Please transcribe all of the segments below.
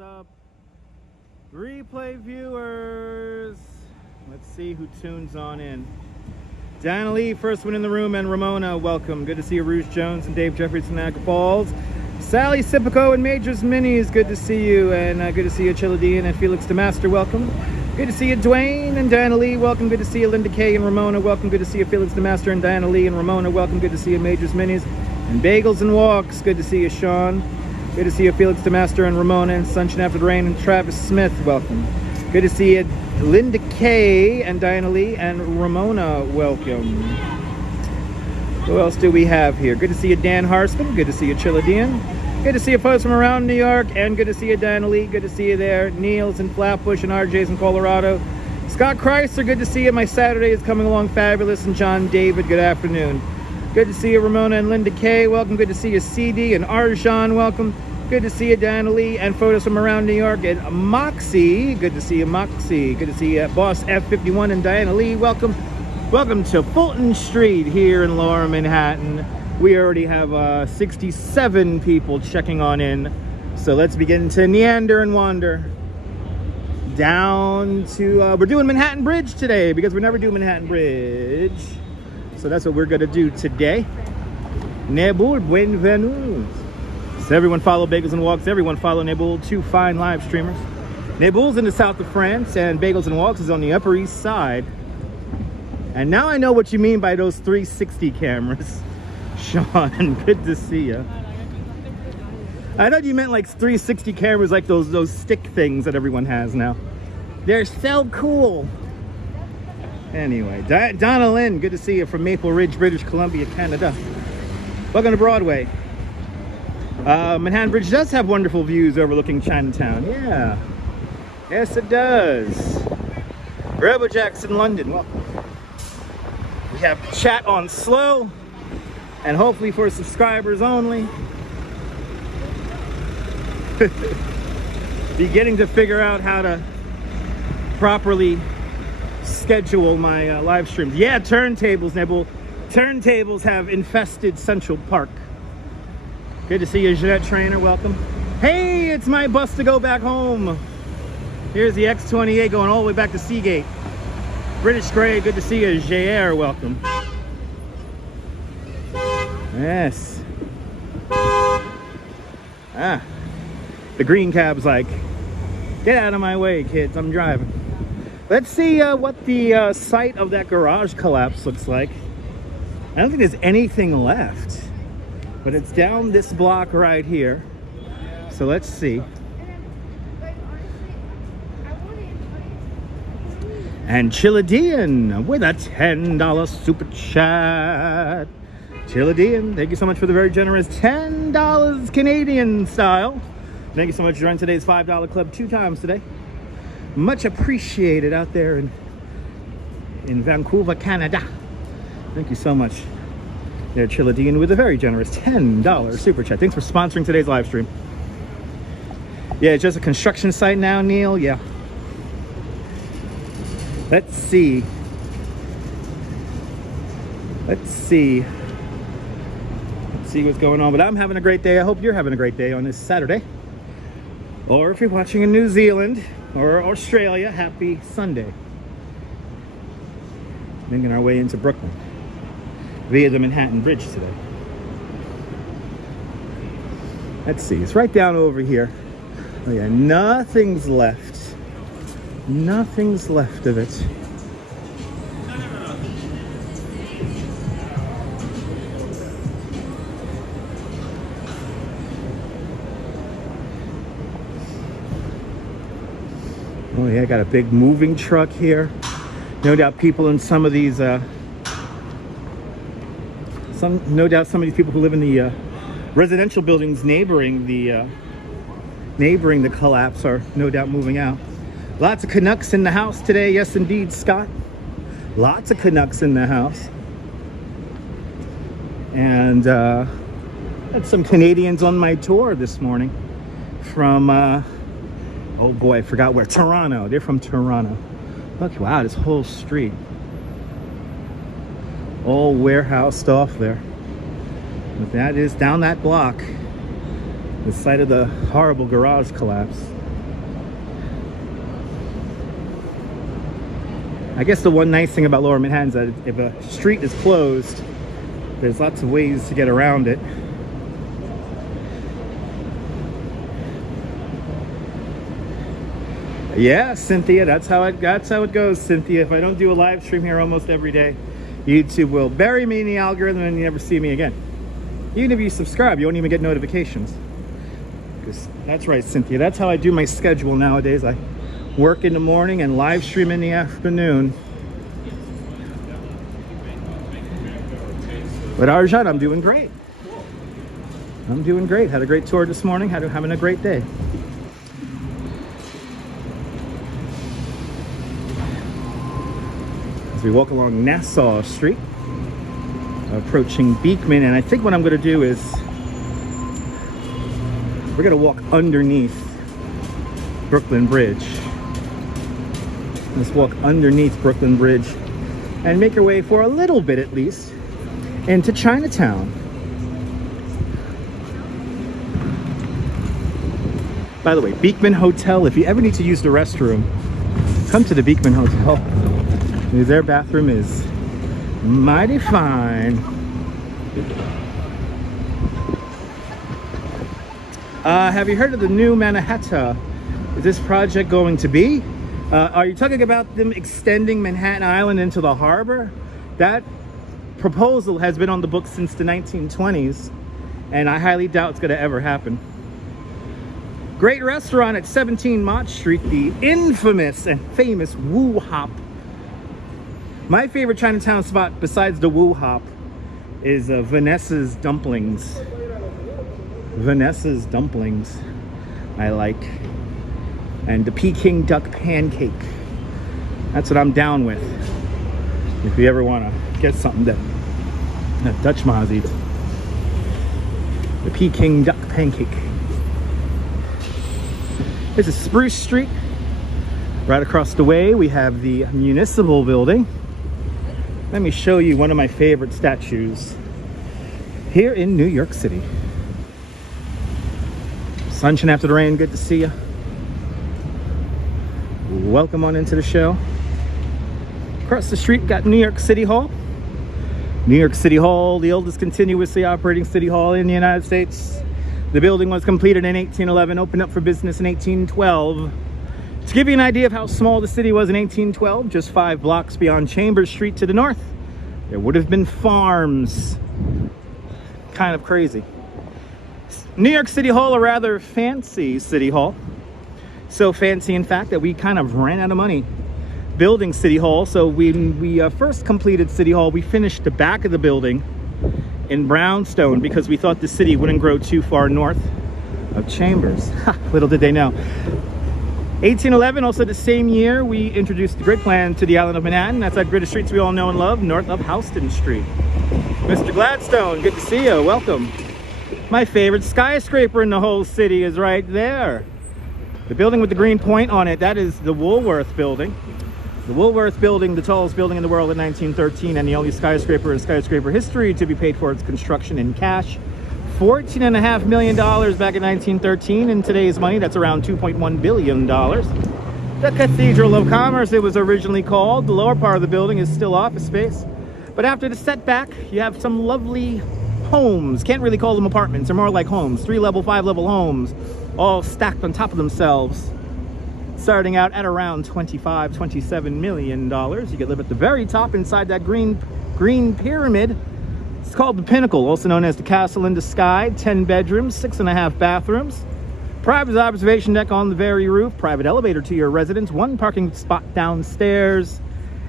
up, replay viewers? Let's see who tunes on in. Diana Lee, first one in the room, and Ramona, welcome. Good to see you, Rouge Jones and Dave Jeffries from Niagara Falls. Sally Sipico and Majors Minis, good to see you. And good to see you, Chiladian and Felix DeMaster, welcome. Good to see you, Dwayne and Diana Lee, welcome. Good to see you, Linda Kay and Ramona, welcome. Good to see you, Felix DeMaster and Diana Lee and Ramona, welcome. Good to see you, Majors Minis and Bagels and Walks. Good to see you, Sean. Good to see you, Felix DeMaster and Ramona and Sunshine After the Rain and Travis Smith, welcome. Good to see you, Linda Kay and Diana Lee and Ramona, welcome. Who else do we have here? Good to see you, Dan Harsman. Good to see you, Chiladian. Good to see you folks from around New York, and good to see you, Diana Lee. Good to see you there. Niels and Flatbush and RJ's in Colorado. Scott Chrysler, good to see you. My Saturday is coming along fabulous. And John David, good afternoon. Good to see you, Ramona and Linda Kay, welcome. Good to see you, CD and Arjan, welcome. Good to see you, Diana Lee, and photos from around New York. And Moxie, good to see you, Moxie. Good to see you, Boss F51 and Diana Lee, welcome. Welcome to Fulton Street here in Lower Manhattan. We already have 67 people checking on in. So let's begin to neander and wander down to, we're doing Manhattan Bridge today because we never do Manhattan Bridge. So that's what we're gonna do today. Nebul, bienvenue. So everyone follow Bagels and Walks. Everyone follow Nebul, two fine live streamers. Nebul's in the south of France and Bagels and Walks is on the Upper East Side. And now I know what you mean by those 360 cameras. Sean, good to see you. I thought you meant like 360 cameras, like those stick things that everyone has now. They're so cool. Anyway, Donna Lynn, good to see you from Maple Ridge, British Columbia, Canada. Welcome to Broadway. Manhattan Bridge does have wonderful views overlooking Chinatown. Yeah. Yes, it does. Robo Jackson, London, welcome. We have chat on slow and hopefully for subscribers only. Beginning to figure out how to properly schedule my live streams. Yeah, turntables, Nebul. Turntables have infested Central Park. Good to see you, Jeanette Trainer, welcome. Hey, it's my bus to go back home. Here's the X28 going all the way back to Seagate. British Grey, good to see you, JR, welcome. Yes. Ah, the green cab's like, get out of my way, kids, I'm driving. Let's see what the site of that garage collapse looks like. I don't think there's anything left, but it's down this block right here. So let's see. And Chiladian with a $10 super chat. Chiladian, thank you so much for the very generous $10 Canadian style. Thank you so much for joining today's $5 club 2 times today. Much appreciated out there in Vancouver, Canada. Thank you so much. There, Chiladian with a very generous $10 super chat. Thanks for sponsoring today's live stream. Yeah, it's just a construction site now, Neil. Yeah. Let's see. Let's see what's going on. But I'm having a great day. I hope you're having a great day on this Saturday. Or if you're watching in New Zealand or Australia, happy Sunday. Making our way into Brooklyn via the Manhattan Bridge today. Let's see. It's right down over here. Oh yeah, nothing's left. Nothing's left of it. Oh yeah, I got a big moving truck here. No doubt people in some of these, no doubt some of these people who live in the residential buildings neighboring the collapse are no doubt moving out. Lots of Canucks in the house today. Yes, indeed, Scott. Lots of Canucks in the house. And had some Canadians on my tour this morning from, oh boy, I forgot where. Toronto. They're from Toronto. Look, wow, this whole street. All warehoused off there. But that is down that block. The site of the horrible garage collapse. I guess the one nice thing about Lower Manhattan is that if a street is closed, there's lots of ways to get around it. Yeah, Cynthia, that's how it goes, Cynthia. If I don't do a live stream here almost every day, YouTube will bury me in the algorithm and you never see me again. Even if you subscribe, you won't even get notifications. Because that's right, Cynthia. That's how I do my schedule nowadays. I work in the morning and live stream in the afternoon. But Arjan, I'm doing great. I'm doing great. Had a great tour this morning. Having a great day. As we walk along Nassau Street, approaching Beekman, and I think what I'm going to do is we're going to walk underneath Brooklyn Bridge. Let's walk underneath Brooklyn Bridge and make our way, for a little bit at least, into Chinatown. By the way, Beekman Hotel, if you ever need to use the restroom, come to the Beekman Hotel. Their bathroom is mighty fine. Have you heard of the new Manhattan? Is this project going to be? Are you talking about them extending Manhattan Island into the harbor? That proposal has been on the books since the 1920s, and I highly doubt it's going to ever happen. Great restaurant at 17 Mott Street, the infamous and famous Woo Hop. My favorite Chinatown spot besides the Woo Hop is Vanessa's Dumplings. Vanessa's Dumplings I like. And the Peking duck pancake. That's what I'm down with. If you ever want to get something that Dutch Maz eats. The Peking duck pancake. This is Spruce Street. Right across the way we have the Municipal Building. Let me show you one of my favorite statues here in New York City. Sunshine after the rain, good to see you. Welcome on into the show. Across the street, got New York City Hall. New York City Hall, the oldest continuously operating city hall in the United States. The building was completed in 1811, opened up for business in 1812. To give you an idea of how small the city was in 1812, just 5 blocks beyond Chambers Street to the north, there would have been farms. Kind of crazy. New York City Hall, a rather fancy city hall. So fancy, in fact, that we kind of ran out of money building City Hall. So when we first completed City Hall, we finished the back of the building in brownstone because we thought the city wouldn't grow too far north of Chambers. Little did they know. 1811, also the same year, we introduced the grid plan to the island of Manhattan. That's that grid of streets we all know and love, north of Houston Street. Mr. Gladstone, good to see you. Welcome. My favorite skyscraper in the whole city is right there. The building with the green point on it, that is the Woolworth building. The Woolworth building, the tallest building in the world in 1913, and the only skyscraper in skyscraper history to be paid for its construction in cash. $14.5 million back in 1913. In today's money, that's around $2.1 billion. The Cathedral of Commerce, it was originally called. The lower part of the building is still office space. But after the setback, you have some lovely homes. Can't really call them apartments. They're more like homes. 3-level, 5-level homes, all stacked on top of themselves. Starting out at around $27 million. You can live at the very top inside that green pyramid. It's called the Pinnacle, also known as the Castle in the Sky. 10 bedrooms, 6.5 bathrooms. Private observation deck on the very roof. Private elevator to your residence. 1 parking spot downstairs.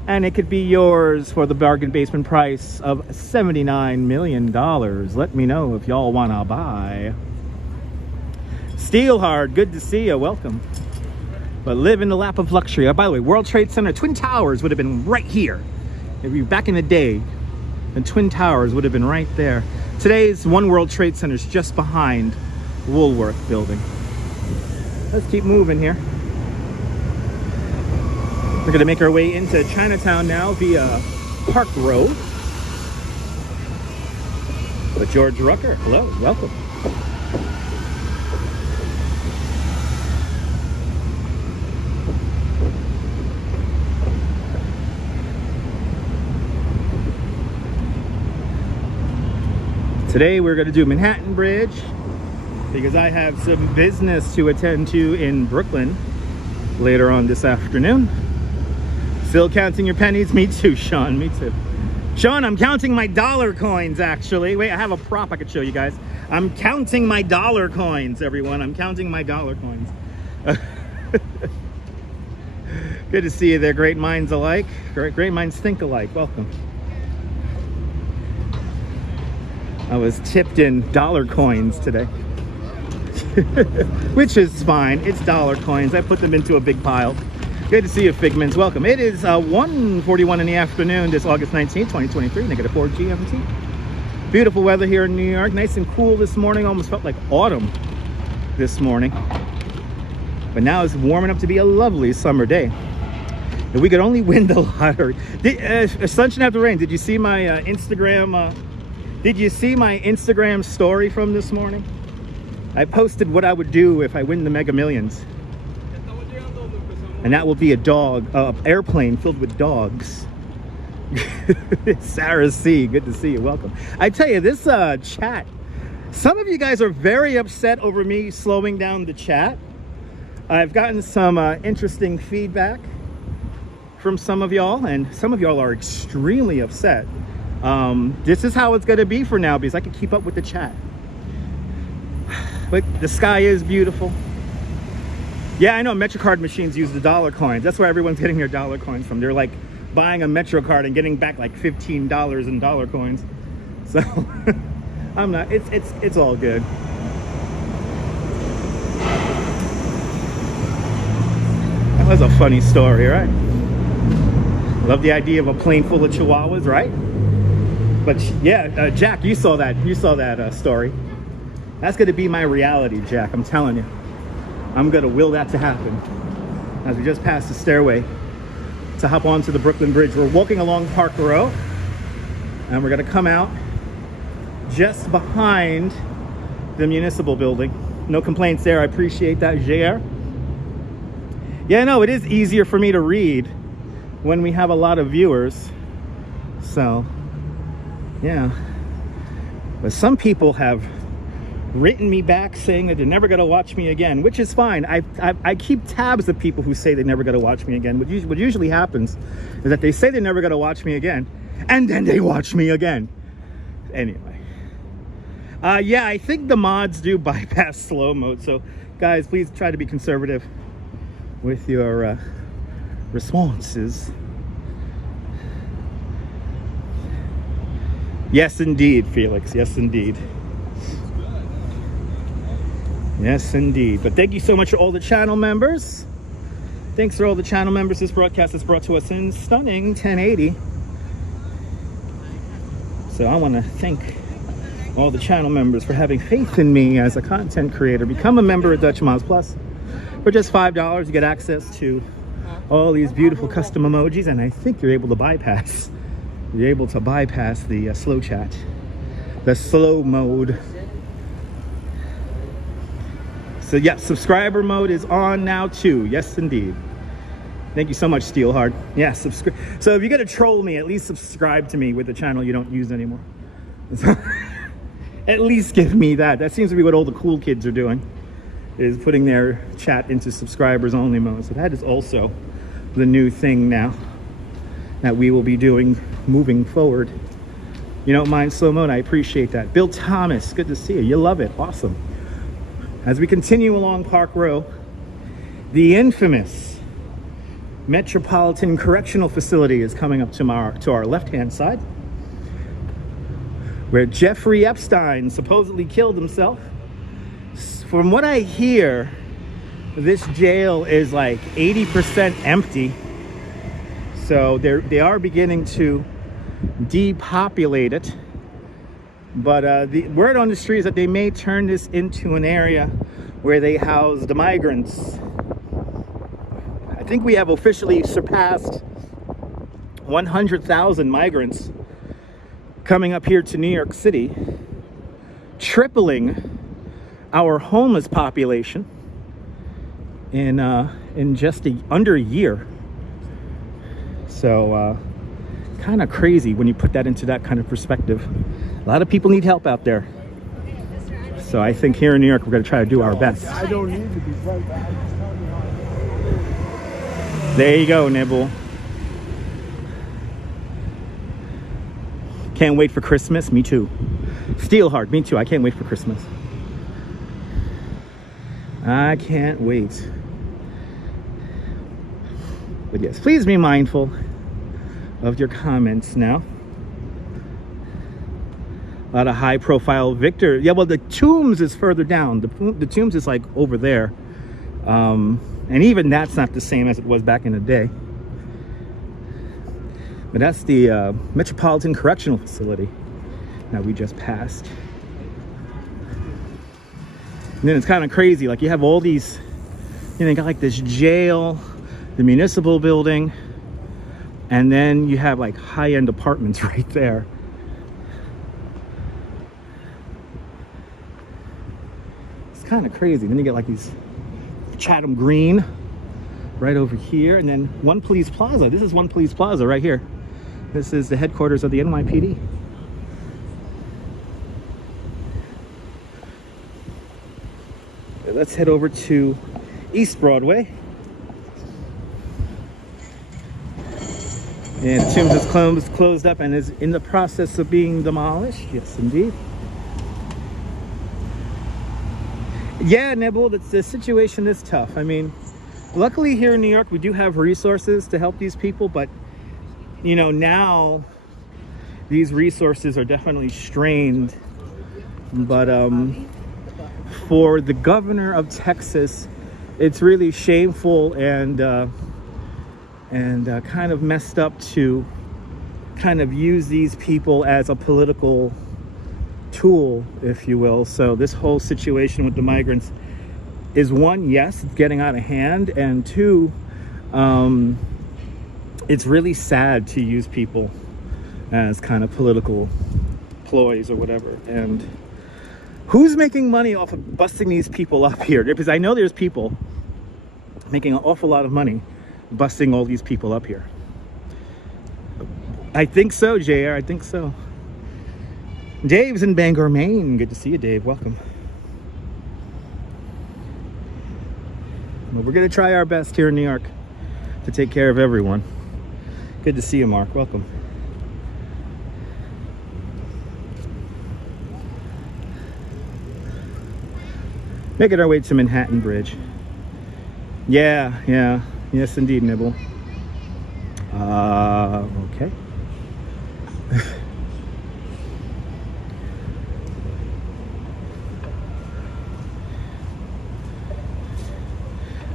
And it could be yours for the bargain basement price of $79 million. Let me know if y'all want to buy. Steelhard, good to see you. Welcome. But live in the lap of luxury. By the way, World Trade Center, Twin Towers would have been right here. If you back in the day, the Twin Towers would have been right there. Today's One World Trade Center is just behind Woolworth building. Let's keep moving here. We're gonna make our way into Chinatown now via Park Road. But George Rucker, hello, welcome. Today we're going to do Manhattan Bridge because I have some business to attend to in Brooklyn later on this afternoon. Still counting your pennies? Me too, Sean, me too. Sean, I'm counting my dollar coins actually. Wait, I have a prop I could show you guys. I'm counting my dollar coins, everyone. I'm counting my dollar coins. Good to see you there, great minds alike. Great minds think alike. Welcome. I was tipped in dollar coins today. Which is fine. It's dollar coins. I put them into a big pile. Good to see you, Figments. Welcome. It is 1:41 in the afternoon, this August 19th, 2023, -4 GMT. Beautiful weather here in New York. Nice and cool this morning. Almost felt like autumn this morning. But now it's warming up to be a lovely summer day. If we could only win the lottery. Sunshine after rain. Did you see my Instagram? Did you see my Instagram story from this morning? I posted what I would do if I win the Mega Millions. And that will be a airplane filled with dogs. Sarah C, good to see you, welcome. I tell you, this chat, some of you guys are very upset over me slowing down the chat. I've gotten some interesting feedback from some of y'all, and some of y'all are extremely upset. This is how it's gonna be for now because I can keep up with the chat. But the sky is beautiful. Yeah, I know MetroCard machines use the dollar coins. That's where everyone's getting their dollar coins from. They're like buying a MetroCard and getting back like $15 in dollar coins. So I'm not, it's all good. That was a funny story, right? Love the idea of a plane full of chihuahuas, right? But yeah, Jack, you saw that story. That's gonna be my reality, Jack, I'm telling you. I'm gonna will that to happen. As we just passed the stairway to hop onto the Brooklyn Bridge. We're walking along Park Row, and we're gonna come out just behind the municipal building. No complaints there, I appreciate that, JR. Yeah, no, it is easier for me to read when we have a lot of viewers. So, yeah. But some people have written me back saying that they're never going to watch me again, which is fine. I keep tabs of people who say they're never going to watch me again. What usually happens is that they say they're never going to watch me again, and then they watch me again. Anyway. Yeah, I think the mods do bypass slow mode. So, guys, please try to be conservative with your responses. Yes, indeed, Felix. Yes, indeed. Yes, indeed. But thank you so much for all the channel members. Thanks for all the channel members. This broadcast is brought to us in stunning 1080. So I want to thank all the channel members for having faith in me as a content creator. Become a member of Dutch Miles Plus. For just $5, you get access to all these beautiful custom emojis, and I think you're able to bypass. You're able to bypass the slow chat, the slow mode. So yeah, subscriber mode is on now too. Yes, indeed. Thank you so much, Steelhard. Yeah, subscribe. So if you're gonna troll me, at least subscribe to me with the channel you don't use anymore. At least give me that. That seems to be what all the cool kids are doing, is putting their chat into subscribers only mode. So that is also the new thing now that we will be doing moving forward. You don't mind slow mode? I appreciate that. Bill Thomas, good to see you. You love it. Awesome. As we continue along Park Row, the infamous Metropolitan Correctional Facility is coming up to our left-hand side, where Jeffrey Epstein supposedly killed himself. From what I hear, this jail is like 80% empty. So they are beginning to depopulate it. But the word on the street is that they may turn this into an area where they house the migrants. I think we have officially surpassed 100,000 migrants coming up here to New York City, tripling our homeless population in just under a year. So Kind of crazy when you put that into that kind of perspective. A lot of people need help out there. So I think here in New York, we're going to try to do our best. I don't need to be right back. There you go, Nibble. Can't wait for Christmas. Me too. Steelheart, me too. I can't wait for Christmas. I can't wait. But yes, please be mindful of your comments now. A lot of high profile Victor. Yeah, well, the Tombs is further down. The Tombs is like over there. And even that's not the same as it was back in the day. But that's the Metropolitan Correctional Facility that we just passed. And then it's kind of crazy. Like you have all these, you know, you got like this jail, the municipal building, and then you have like high-end apartments right there. It's kind of crazy. Then you get like these Chatham Green right over here, and then One Police Plaza. This is One Police Plaza right here. This is the headquarters of the NYPD. Let's head over to East Broadway. And Tombs is closed up and is in the process of being demolished. Yes, indeed. Yeah, Nibble, the situation is tough. I mean, luckily here in New York, we do have resources to help these people, but you know, now these resources are definitely strained. But for the governor of Texas, it's really shameful and kind of messed up to kind of use these people as a political tool, if you will. So this whole situation with the migrants is, one, yes, it's getting out of hand, and two, it's really sad to use people as kind of political ploys or whatever. And who's making money off of busting these people up here? Because I know there's people making an awful lot of money busting all these people up here. I think so, JR. I think so. Dave's in Bangor, Maine. Good to see you, Dave. Welcome. Well, we're going to try our best here in New York to take care of everyone. Good to see you, Mark. Welcome. Making our way to Manhattan Bridge. Yeah. Yes, indeed, Nibble. Okay.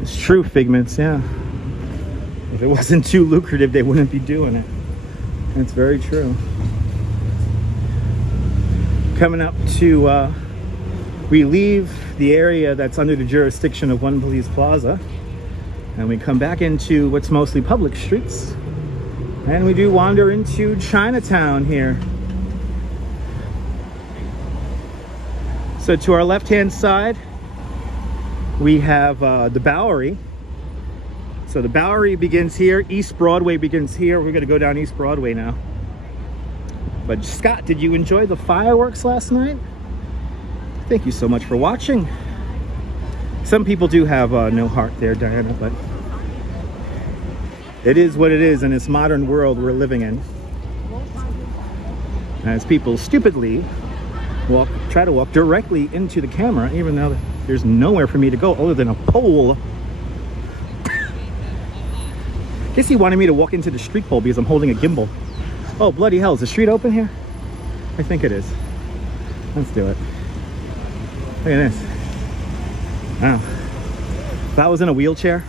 It's true, Figments, yeah. If it wasn't too lucrative, they wouldn't be doing it. That's very true. Coming up to, we leave the area that's under the jurisdiction of One Police Plaza, and we come back into what's mostly public streets, and we do wander into Chinatown here. So to our left-hand side, we have the Bowery. So the Bowery begins here, East Broadway begins here. We're gonna go down East Broadway now. But Scott, did you enjoy the fireworks last night? Thank you so much for watching. Some people do have no heart there, Diana, but it is what it is in this modern world we're living in. As people stupidly try to walk directly into the camera, even though there's nowhere for me to go other than a pole. Guess he wanted me to walk into the street pole because I'm holding a gimbal. Oh, bloody hell, is the street open here? I think it is. Let's do it. Look at this. Wow. If I was in a wheelchair,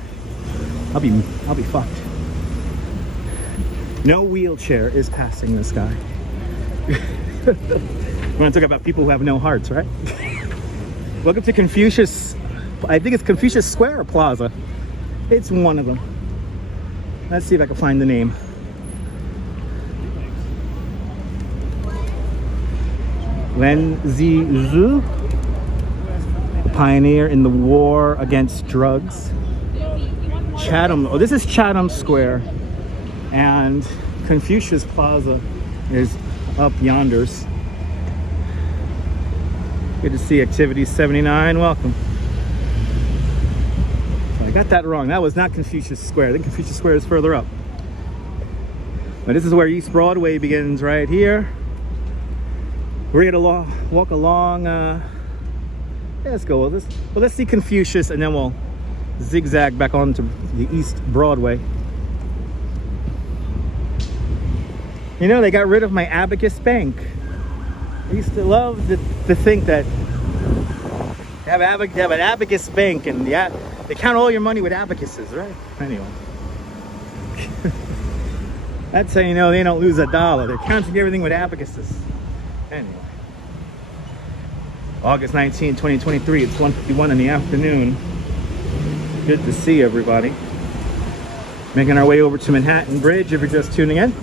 I'll be fucked. No wheelchair is passing this guy. We want to talk about people who have no hearts, right? Welcome to Confucius. I think it's Confucius Square Plaza. It's one of them. Let's see if I can find the name. Wen Zizhu, a pioneer in the war against drugs. Chatham. Oh, this is Chatham Square. And Confucius Plaza is up yonders. Good to see Activity 79. Welcome. I got that wrong. That was not Confucius Square. I think Confucius Square is further up. But this is where East Broadway begins, right here. We're gonna walk along. Yeah, let's go with this. Well, let's see Confucius, and then we'll zigzag back onto the East Broadway. You know, they got rid of my Abacus Bank. I used to love to think that they have an Abacus Bank, and they count all your money with abacuses, right? Anyway. That's how you know they don't lose a dollar. They're counting everything with abacuses. Anyway. August 19, 2023. It's 1:51 in the afternoon. Good to see everybody. Making our way over to Manhattan Bridge if you're just tuning in.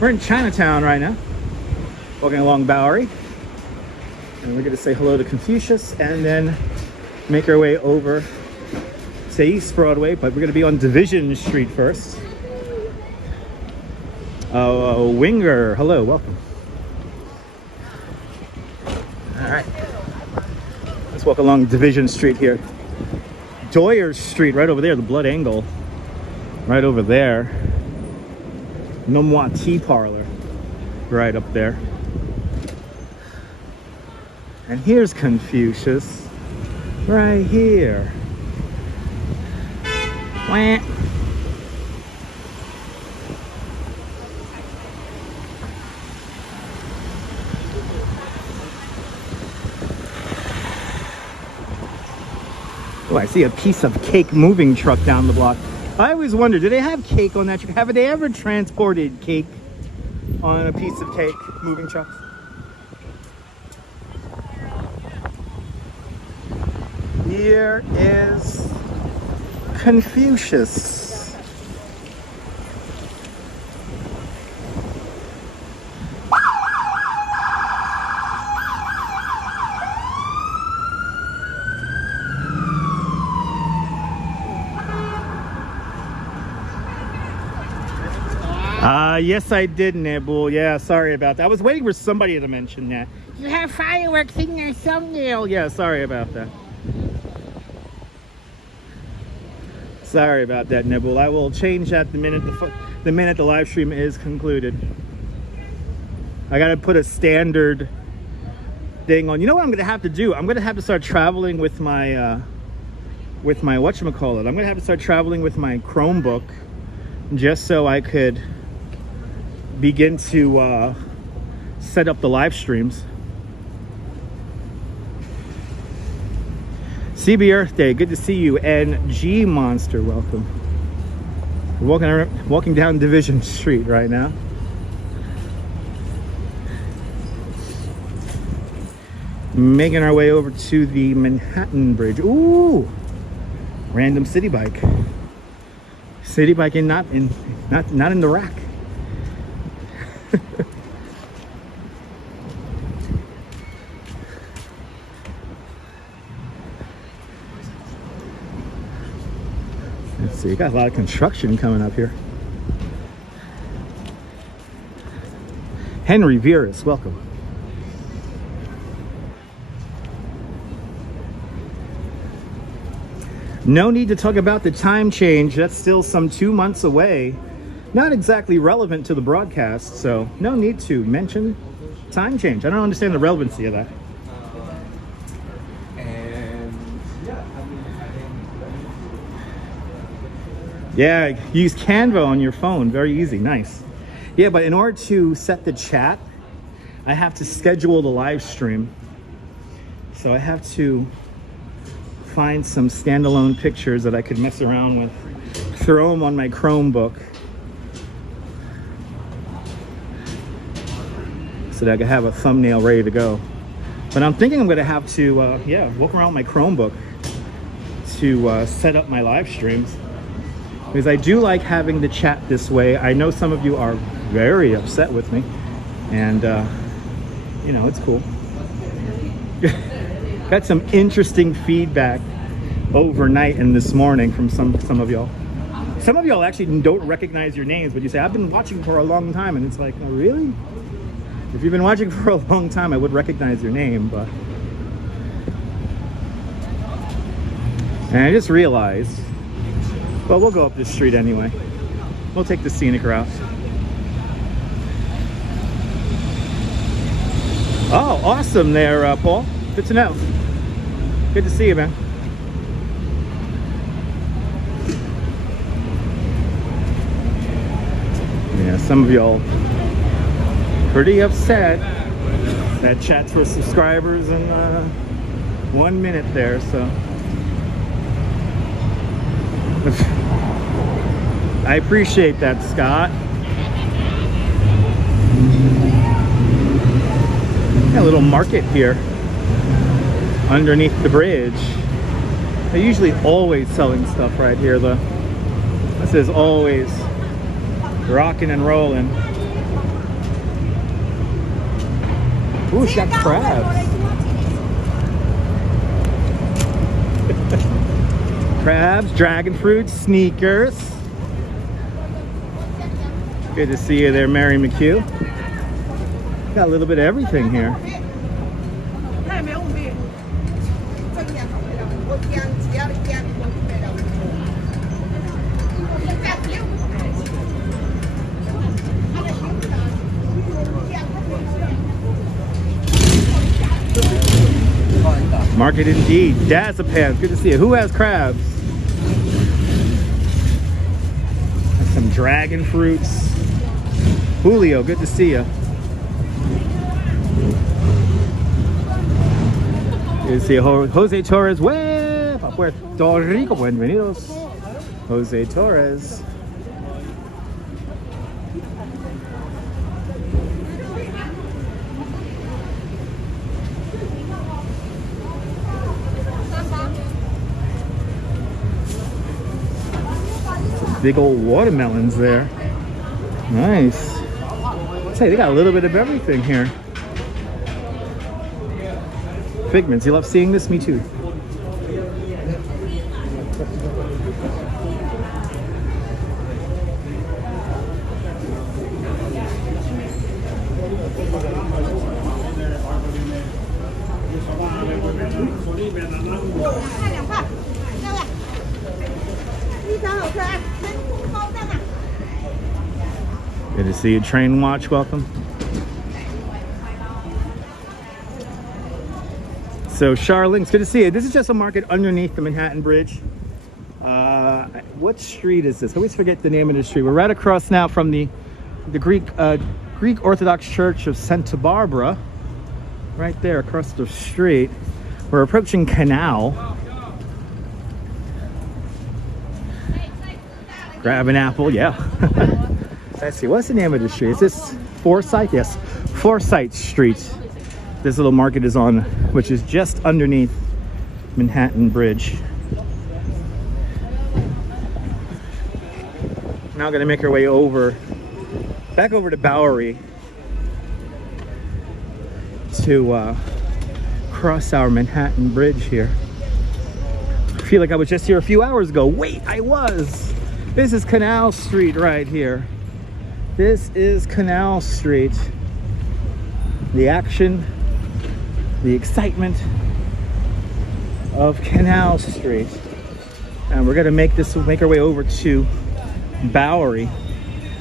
We're in Chinatown right now. Walking along Bowery. And we're going to say hello to Confucius and then make our way over to East Broadway. But we're going to be on Division Street first. Winger, hello, welcome. All right. Let's walk along Division Street here. Doyer Street, right over there, the Blood Angle. Right over there. Nomois Tea Parlor, right up there. And here's Confucius, right here. Wah. Oh, I see a piece of cake moving truck down the block. I always wonder, do they have cake on that truck? Have they ever transported cake on a piece of cake moving truck? Here is Confucius. Yes, I did, Nibble. Yeah, sorry about that. I was waiting for somebody to mention that. You have fireworks in your thumbnail. Yeah, sorry about that. Sorry about that, Nibble. I will change that the minute the live stream is concluded. I gotta put a standard thing on. You know what I'm gonna have to do? I'm gonna have to start traveling with my whatchamacallit. I'm gonna have to start traveling with my Chromebook just so I could begin to set up the live streams. CB Earth Day, good to see you. And G Monster, welcome. We're walking down Division Street right now. Making our way over to the Manhattan Bridge. Ooh, random city bike. City bike not in the rack. Let's see, you got a lot of construction coming up here. Henry Vieras, welcome. No need to talk about the time change. That's still some 2 months away. Not exactly relevant to the broadcast, so no need to mention time change. I don't understand the relevancy of that. Yeah, use Canva on your phone. Very easy. Nice. Yeah, but in order to set the chat, I have to schedule the live stream. So I have to find some standalone pictures that I could mess around with, throw them on my Chromebook so that I could have a thumbnail ready to go. But I'm thinking I'm going to have to, walk around with my Chromebook to set up my live streams. Because I do like having the chat this way. I know some of you are very upset with me. And, you know, it's cool. Got some interesting feedback overnight and this morning from some of y'all. Some of y'all actually don't recognize your names, but you say, I've been watching for a long time. And it's like, oh, really? If you've been watching for a long time, I would recognize your name, but... And I just realized, well, we'll go up this street anyway. We'll take the scenic route. Oh, awesome there, Paul. Good to know. Good to see you, man. Yeah, some of y'all pretty upset that chats for subscribers in 1 minute there, so I appreciate that, Scott. Got a little market here underneath the bridge. They're usually always selling stuff right here, though. This is always rocking and rolling. Ooh, she got crabs. Crabs, dragon fruit, sneakers. Good to see you there, Mary McHugh. Got a little bit of everything here. Market indeed. Dazapans, good to see you. Who has crabs? Some dragon fruits. Julio, good to see you. Good to see you. Jose Torres, way pa Puerto Rico. Bienvenidos. Jose Torres. Big old watermelons there. Nice. Say, they got a little bit of everything here. Figments, you love seeing this? Me too. Good to see you, Train Watch. Welcome. So, Charlene, good to see you. This is just a market underneath the Manhattan Bridge. What street is this? I always forget the name of the street. We're right across now from the Greek Orthodox Church of Santa Barbara. Right there across the street. We're approaching Canal. Grab an apple, yeah. Let's see, what's the name of the street? Is this Forsyth? Yes, Forsyth Street. This little market is on, which is just underneath Manhattan Bridge. Now gonna make our way back over to Bowery to cross our Manhattan Bridge here. I feel like I was just here a few hours ago. Wait, I was. This is Canal Street right here. This is Canal Street. The action, the excitement of Canal Street. And we're gonna make our way over to Bowery.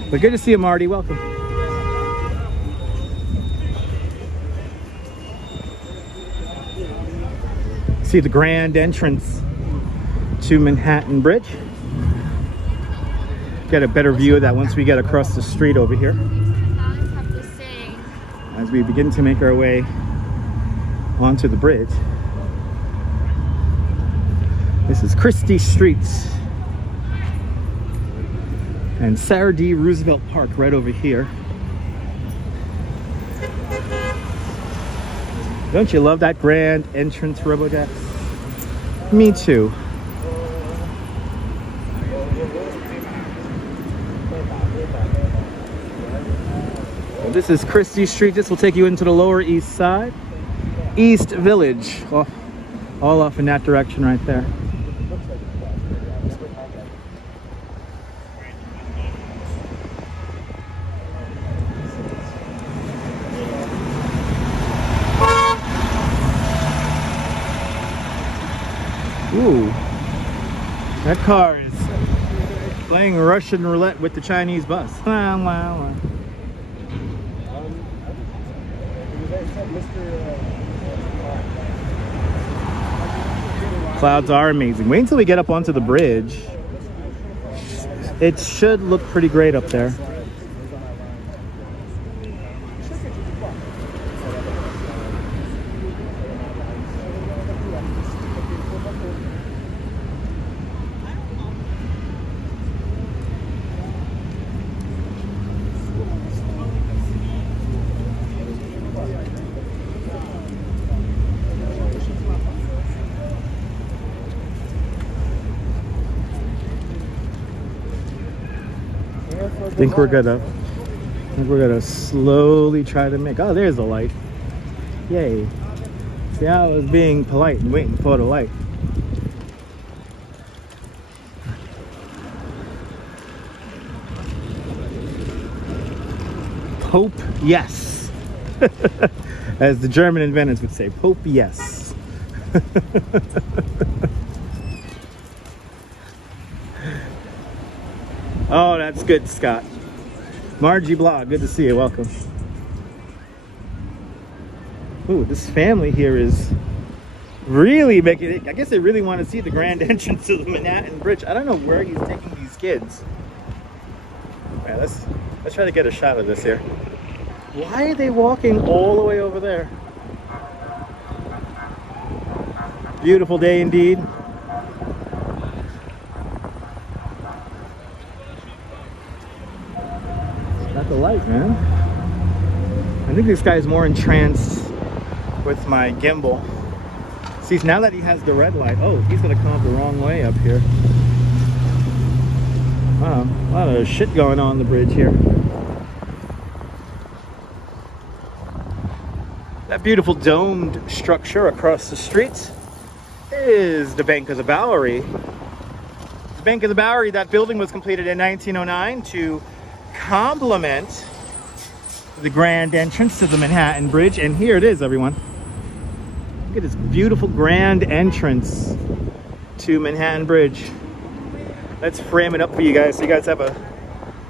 But good to see you, Marty. Welcome. See the grand entrance to Manhattan Bridge. Get a better view of that once we get across the street over here. As we begin to make our way onto the bridge. This is Christie Street and Sarah D. Roosevelt Park right over here. Don't you love that grand entrance, Robodex? Me too. Well, this is Christie Street. This will take you into the Lower East Side. East Village. All off in that direction right there. Ooh, that car is playing Russian roulette with the Chinese bus. Wow, wow, wow. Clouds are amazing. Wait until we get up onto the bridge. It should look pretty great up there. I think we're gonna slowly try to make. Oh, there's the light. Yay! See, I was being polite and waiting for the light. Pope, yes. As the German inventors would say, Pope, yes. Oh, that's good, Scott. Margie Blog, good to see you. Welcome. Ooh, this family here is really making it. I guess they really want to see the grand entrance to the Manhattan Bridge. I don't know where he's taking these kids. All right, let's try to get a shot of this here. Why are they walking all the way over there? Beautiful day indeed. Not the light, man. I think this guy's more entranced with my gimbal. See, now that he has the red light, oh, he's gonna come up the wrong way up here. Wow, a lot of shit going on the bridge here. That beautiful domed structure across the street is the Bank of the Bowery. The Bank of the Bowery, that building was completed in 1909 to complement the grand entrance to the Manhattan Bridge. And here it is, everyone. Look at this beautiful grand entrance to Manhattan Bridge. Let's frame it up for you guys so you guys have a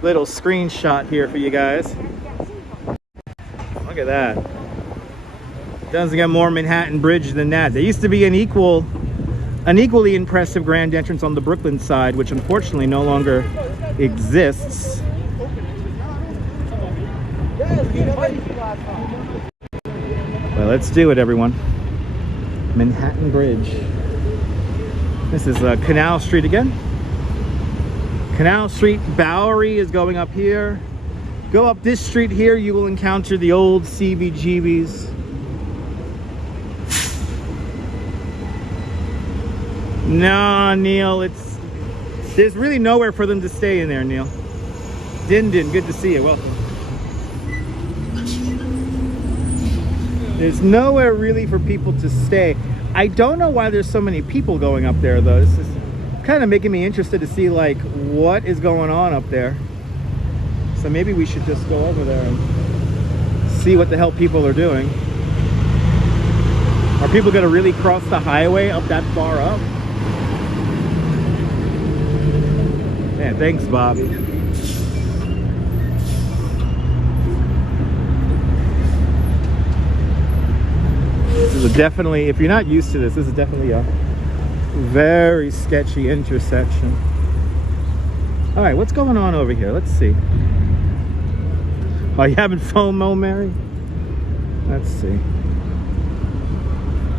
little screenshot here for you guys. Look at that. Doesn't get more Manhattan Bridge than that. There used to be an equally impressive grand entrance on the Brooklyn side, which unfortunately no longer exists. Well, let's do it, everyone. Manhattan Bridge. This is Canal Street again. Canal Street, Bowery is going up here. Go up this street here, you will encounter the old CBGBs. No, Neil, there's really nowhere for them to stay in there, Neil. Din, good to see you, welcome. There's nowhere really for people to stay. I don't know why there's so many people going up there, though. This is kind of making me interested to see, like, what is going on up there. So maybe we should just go over there and see what the hell people are doing. Are people going to really cross the highway up that far up? Man, thanks, Bobby. This is definitely, if you're not used to this is definitely a very sketchy intersection. All right, what's going on over here? Let's see. Are you having FOMO, Mary? Let's see.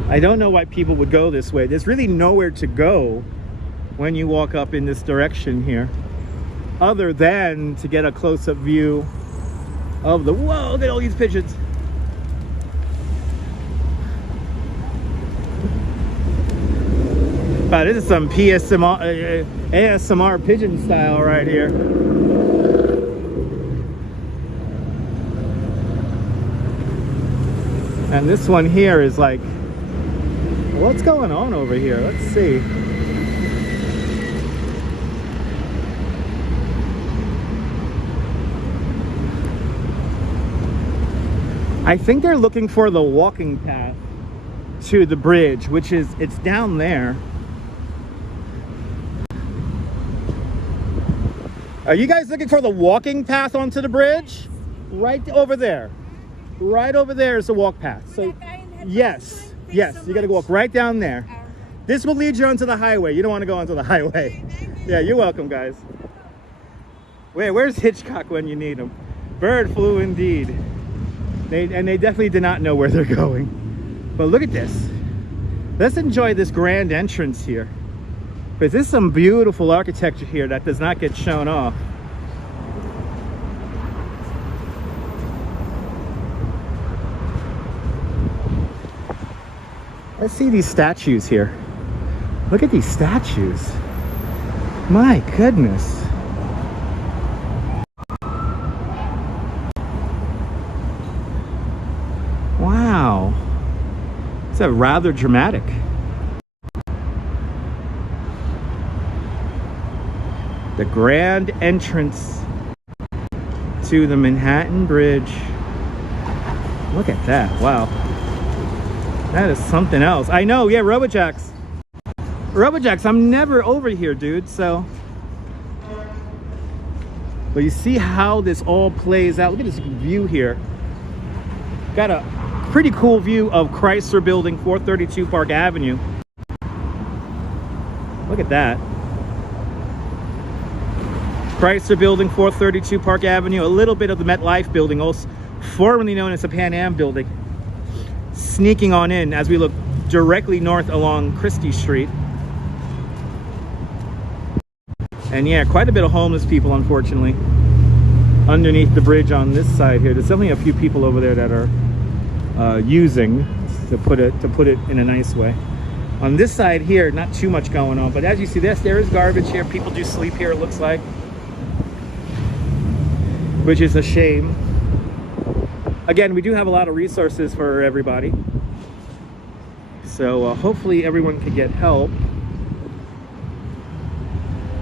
I don't know why people would go this way. There's really nowhere to go when you walk up in this direction here, other than to get a close-up view of the, whoa, look at all these pigeons. Wow, this is some ASMR pigeon style right here. And this one here is like, what's going on over here? Let's see. I think they're looking for the walking path to the bridge, which is, it's down there. Are you guys looking for the walking path onto the bridge? Right over there. Right over there is the walk path. So yes, yes, you got to walk right down there. This will lead you onto the highway. You don't want to go onto the highway. Yeah, you're welcome, guys. Wait, where's Hitchcock when you need him? Bird flew indeed. They definitely did not know where they're going. But look at this. Let's enjoy this grand entrance here. Because there's some beautiful architecture here that does not get shown off. Let's see these statues here. Look at these statues. My goodness. Wow. It's a rather dramatic. The grand entrance to the Manhattan Bridge. Look at that. Wow. That is something else. I know, yeah, Robojacks. Robojacks, I'm never over here, dude, so. But you see how this all plays out. Look at this view here. Got a pretty cool view of Chrysler Building, 432 Park Avenue. Look at that. Chrysler Building, 432 Park Avenue. A little bit of the MetLife Building, also formerly known as the Pan Am Building. Sneaking on in as we look directly north along Christie Street. And yeah, quite a bit of homeless people, unfortunately, underneath the bridge on this side here. There's definitely a few people over there that are using, to put it in a nice way. On this side here, not too much going on, but as you see, there is garbage here. People do sleep here, it looks like, which is a shame. Again, we do have a lot of resources for everybody, so hopefully everyone can get help.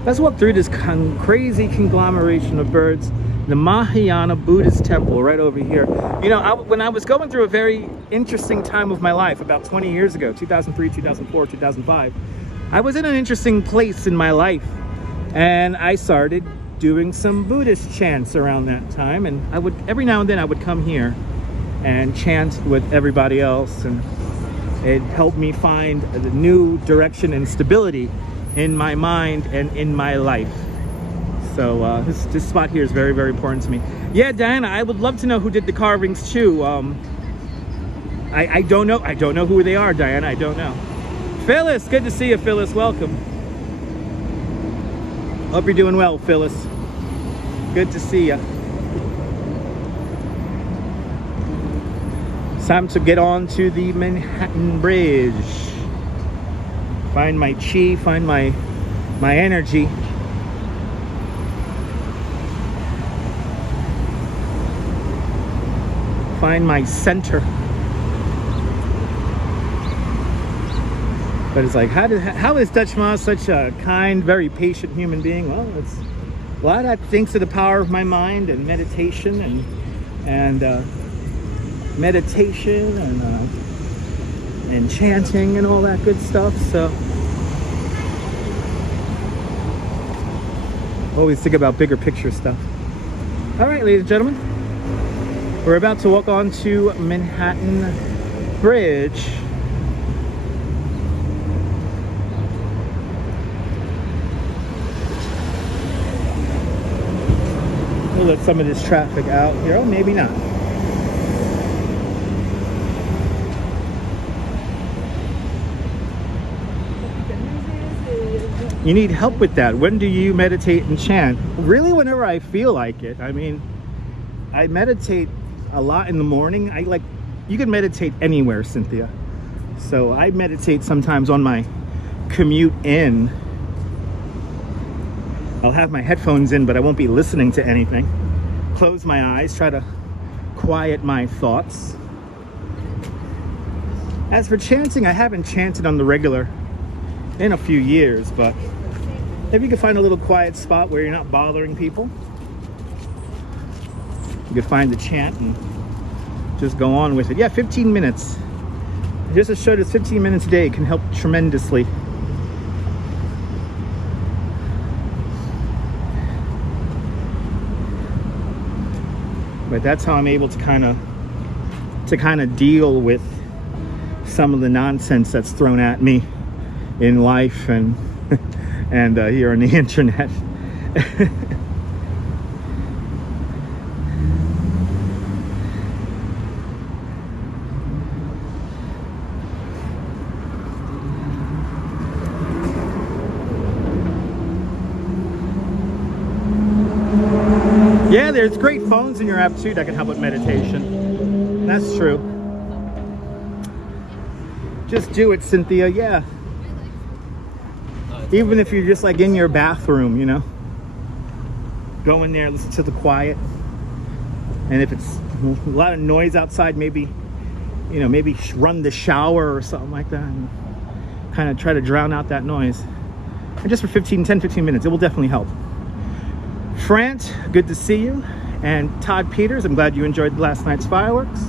Let's walk through this crazy conglomeration of birds. The Mahayana Buddhist temple right over here. You know, when I was going through a very interesting time of my life about 20 years ago, 2003, 2004, 2005, I was in an interesting place in my life, and I started doing some Buddhist chants around that time, and I would, every now and then I would come here and chant with everybody else, and it helped me find a new direction and stability in my mind and in my life. So this spot here is very, very important to me. Yeah, Diana, I would love to know who did the carvings too. I don't know. I don't know who they are, Diana. I don't know. Phyllis, good to see you, Phyllis. Welcome. Hope you're doing well, Phyllis. Good to see you. It's time to get on to the Manhattan Bridge. Find my chi, find my energy. Find my center. But it's like, how is Dutch Ma such a kind, very patient human being? Well, it's a lot of thanks to the power of my mind and meditation and chanting and all that good stuff. So always think about bigger picture stuff. All right, ladies and gentlemen, we're about to walk on to Manhattan Bridge. We'll let some of this traffic out here. Oh, maybe not. You need help with that. When do you meditate and chant? Really, whenever I feel like it. I mean, I meditate a lot in the morning. You can meditate anywhere, Cynthia. So I meditate sometimes on my commute in. I'll have my headphones in, but I won't be listening to anything. Close my eyes, try to quiet my thoughts. As for chanting, I haven't chanted on the regular in a few years, but if you can find a little quiet spot where you're not bothering people, you can find the chant and just go on with it. Yeah, 15 minutes. Just to show this 15 minutes a day can help tremendously. But that's how I'm able to kind of deal with some of the nonsense that's thrown at me in life and and here on the internet. Yeah, there's great phones in your app too that can help with meditation. That's true. Just do it, Cynthia. Yeah. Even if you're just like in your bathroom, you know, go in there, listen to the quiet. And if it's a lot of noise outside, maybe, you know, maybe run the shower or something like that and kind of try to drown out that noise. And just for 10, 15 minutes, it will definitely help. Frant, good to see you. And Todd Peters, I'm glad you enjoyed last night's fireworks.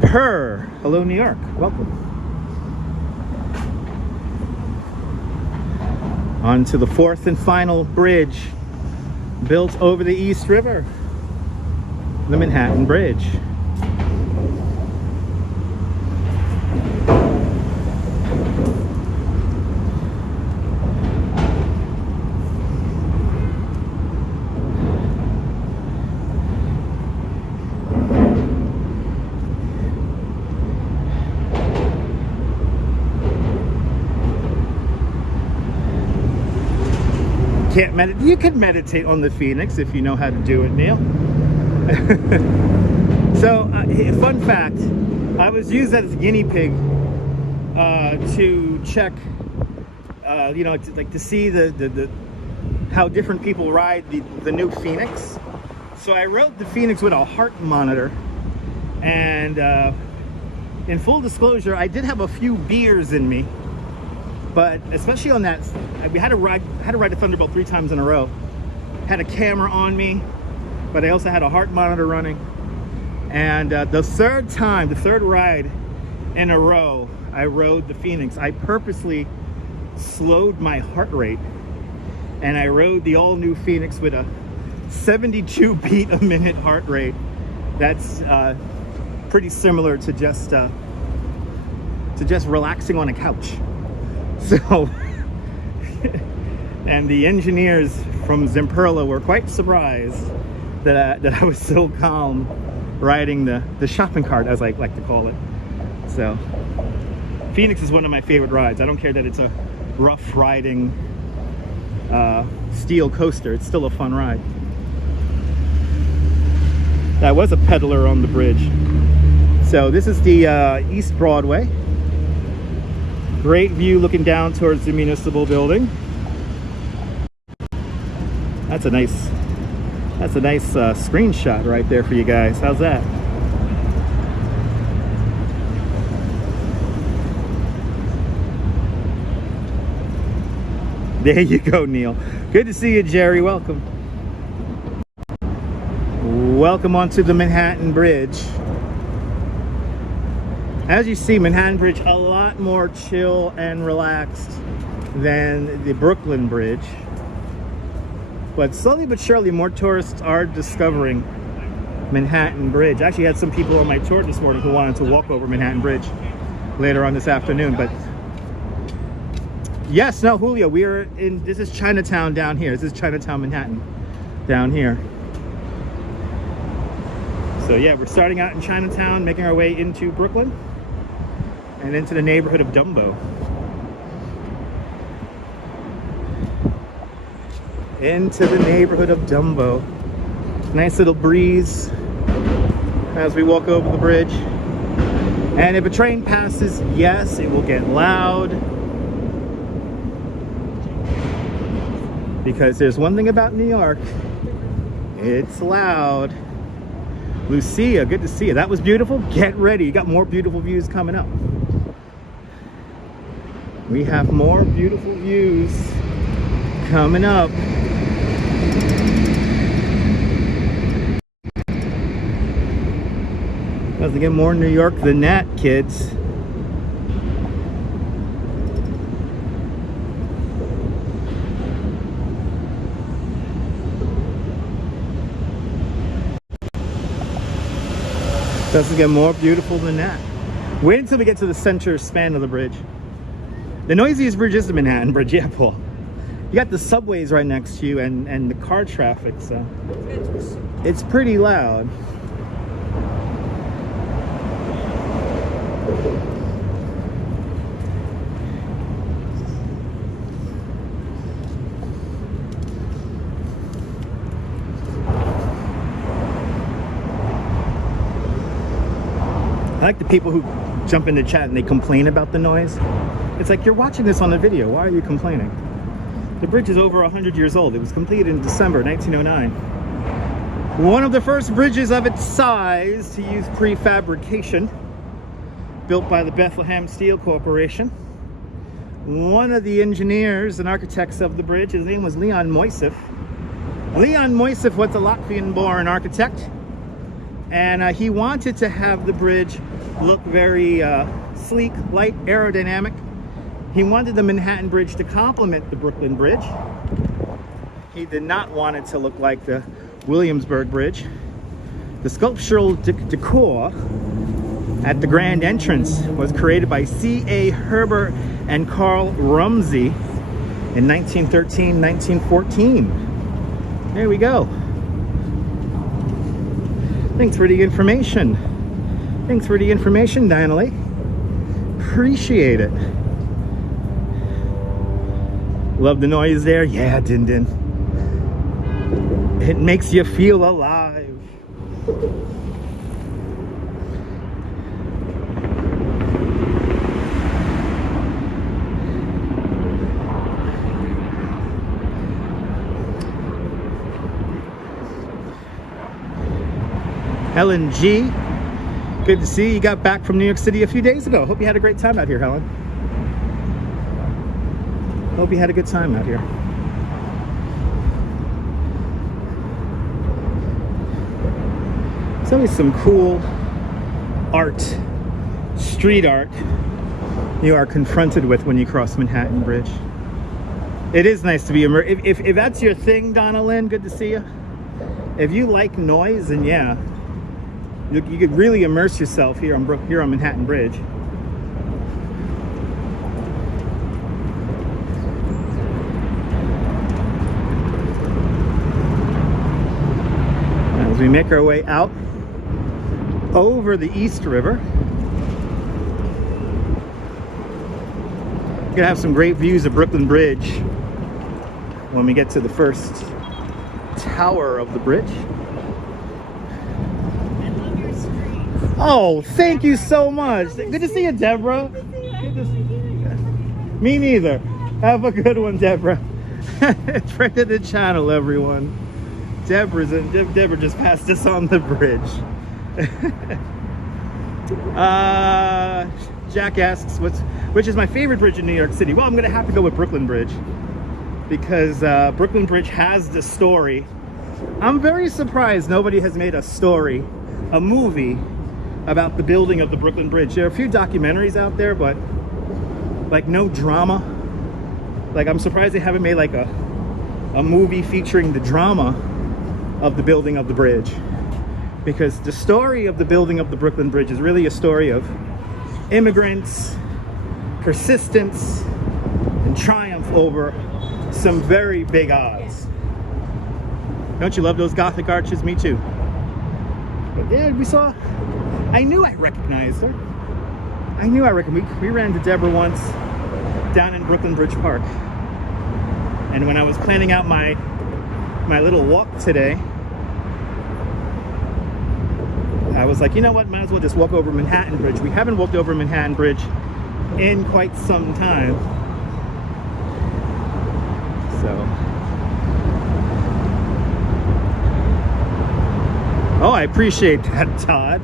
Purr, hello New York, welcome. On to the fourth and final bridge built over the East River, the Manhattan Bridge. Can't meditate. You could meditate on the Phoenix if you know how to do it, Neil. So, fun fact, I was used as a guinea pig to check, you know, to see the how different people ride the new Phoenix. So I rode the Phoenix with a heart monitor, and in full disclosure, I did have a few beers in me. But especially on that, we had to ride the Thunderbolt 3 times in a row. Had a camera on me, but I also had a heart monitor running. And the third ride in a row, I rode the Phoenix. I purposely slowed my heart rate, and I rode the all-new Phoenix with a 72 beat a minute heart rate. That's pretty similar to just relaxing on a couch. So, and the engineers from Zimperla were quite surprised that I was so calm riding the shopping cart, as I like to call it. So, Phoenix is one of my favorite rides. I don't care that it's a rough riding steel coaster. It's still a fun ride. That was a peddler on the bridge. So this is the East Broadway. Great view looking down towards the municipal building. That's a nice screenshot right there for you guys. How's that? There you go, Neil. Good to see you, Jerry. Welcome. Welcome onto the Manhattan Bridge. As you see, Manhattan Bridge a lot more chill and relaxed than the Brooklyn Bridge. But slowly but surely, more tourists are discovering Manhattan Bridge. I actually had some people on my tour this morning who wanted to walk over Manhattan Bridge later on this afternoon. But yes, no, Julio, this is Chinatown down here. This is Chinatown, Manhattan down here. So yeah, we're starting out in Chinatown, making our way into Brooklyn and into the neighborhood of Dumbo. Into the neighborhood of Dumbo. Nice little breeze as we walk over the bridge. And if a train passes, yes, it will get loud. Because there's one thing about New York, it's loud. Lucia, good to see you. That was beautiful. Get ready. You got more beautiful views coming up. We have more beautiful views coming up. Doesn't get more New York than that, kids. Doesn't get more beautiful than that. Wait until we get to the center span of the bridge. The noisiest bridge is the Manhattan Bridge, yeah, Paul. You got the subways right next to you and the car traffic, so it's pretty loud. I like the people who jump into chat and they complain about the noise. It's like, you're watching this on the video, why are you complaining? The bridge is over 100 years old. It was completed in December 1909. One of the first bridges of its size to use prefabrication, built by the Bethlehem Steel Corporation. One of the engineers and architects of the bridge, his name was Leon Moisseiff. Leon Moisseiff was a Latvian-born architect, and he wanted to have the bridge look very sleek, light, aerodynamic. He wanted the Manhattan Bridge to complement the Brooklyn Bridge. He did not want it to look like the Williamsburg Bridge. The sculptural decor at the grand entrance was created by C.A. Herbert and Carl Rumsey in 1913-1914. There we go. Thanks for the information. Thanks for the information, Donnelly. Appreciate it. Love the noise there. Yeah, Din Din. It makes you feel alive. Helen G, good to see you. You got back from New York City a few days ago. Hope you had a great time out here, Helen. Hope you had a good time out here. There's always some cool art, street art, you are confronted with when you cross Manhattan Bridge. It is nice to be immersed. If that's your thing, Donna Lynn, good to see you. If you like noise, then yeah, you could really immerse yourself here on Manhattan Bridge. As we make our way out over the East River, we're gonna have some great views of Brooklyn Bridge when we get to the first tower of the bridge. Oh, thank you so much. Good to see you, Deborah. Good to see you. Me neither. Have a good one, Deborah. Friend of the channel, everyone. Deborah just passed us on the bridge. Jack asks, which is my favorite bridge in New York City? Well, I'm gonna have to go with Brooklyn Bridge because Brooklyn Bridge has the story. I'm very surprised nobody has made a story, a movie about the building of the Brooklyn Bridge. There are a few documentaries out there, but like no drama. Like, I'm surprised they haven't made like a movie featuring the drama of the building of the bridge, because the story of the building of the Brooklyn Bridge is really a story of immigrants, persistence, and triumph over some very big odds. Don't you love those Gothic arches? Me too. But yeah, I knew I recognized her. We ran into Deborah once down in Brooklyn Bridge Park. And when I was planning out my little walk today, I was like, you know what, might as well just walk over Manhattan Bridge. We haven't walked over Manhattan Bridge in quite some time. So. Oh, I appreciate that, Todd.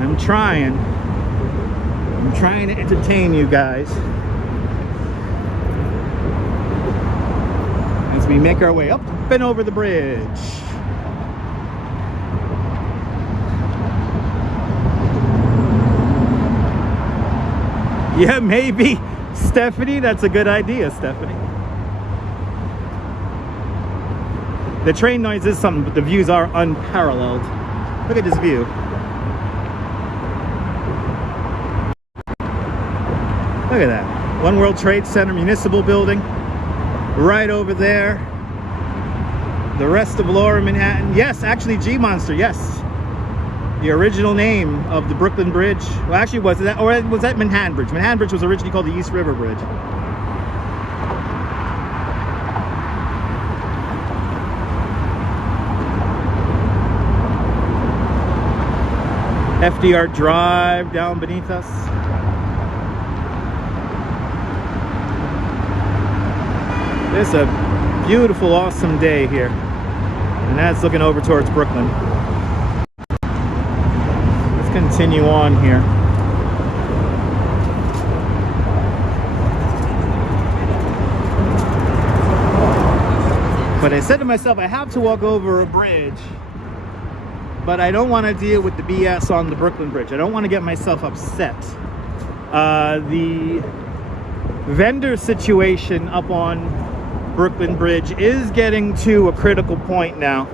I'm trying to entertain you guys as we make our way up and over the bridge. Yeah, maybe, Stephanie. That's a good idea, Stephanie. The train noise is something, but the views are unparalleled. Look at this view. Look at that. One World Trade Center Municipal Building. Right over there. The rest of Lower Manhattan. Yes, actually G-Monster, yes. The original name of the Brooklyn Bridge. Well, actually, was that Manhattan Bridge? Manhattan Bridge was originally called the East River Bridge. FDR Drive down beneath us. It's a beautiful, awesome day here. And that's looking over towards Brooklyn. Let's continue on here. But I said to myself, I have to walk over a bridge, but I don't want to deal with the BS on the Brooklyn Bridge. I don't want to get myself upset. The vendor situation up on Brooklyn Bridge is getting to a critical point now.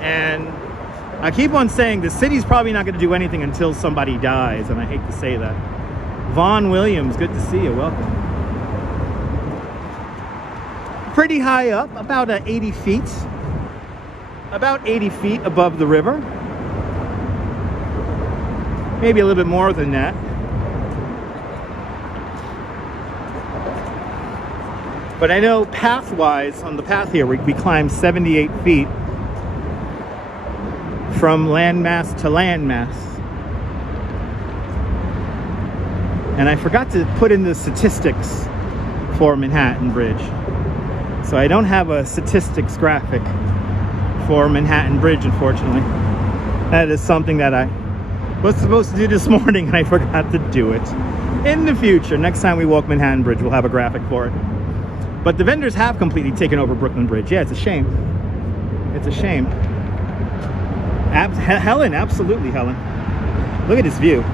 And I keep on saying the city's probably not going to do anything until somebody dies, and I hate to say that. Vaughn Williams, good to see you. Welcome. Pretty high up, about 80 feet. About 80 feet above the river. Maybe a little bit more than that. But I know path-wise, on the path here, we climbed 78 feet from landmass to landmass. And I forgot to put in the statistics for Manhattan Bridge. So I don't have a statistics graphic for Manhattan Bridge, unfortunately. That is something that I was supposed to do this morning and I forgot to do it. In the future, next time we walk Manhattan Bridge, we'll have a graphic for it. But the vendors have completely taken over Brooklyn Bridge. Yeah, it's a shame. It's a shame. Helen, absolutely, Helen. Look at this view.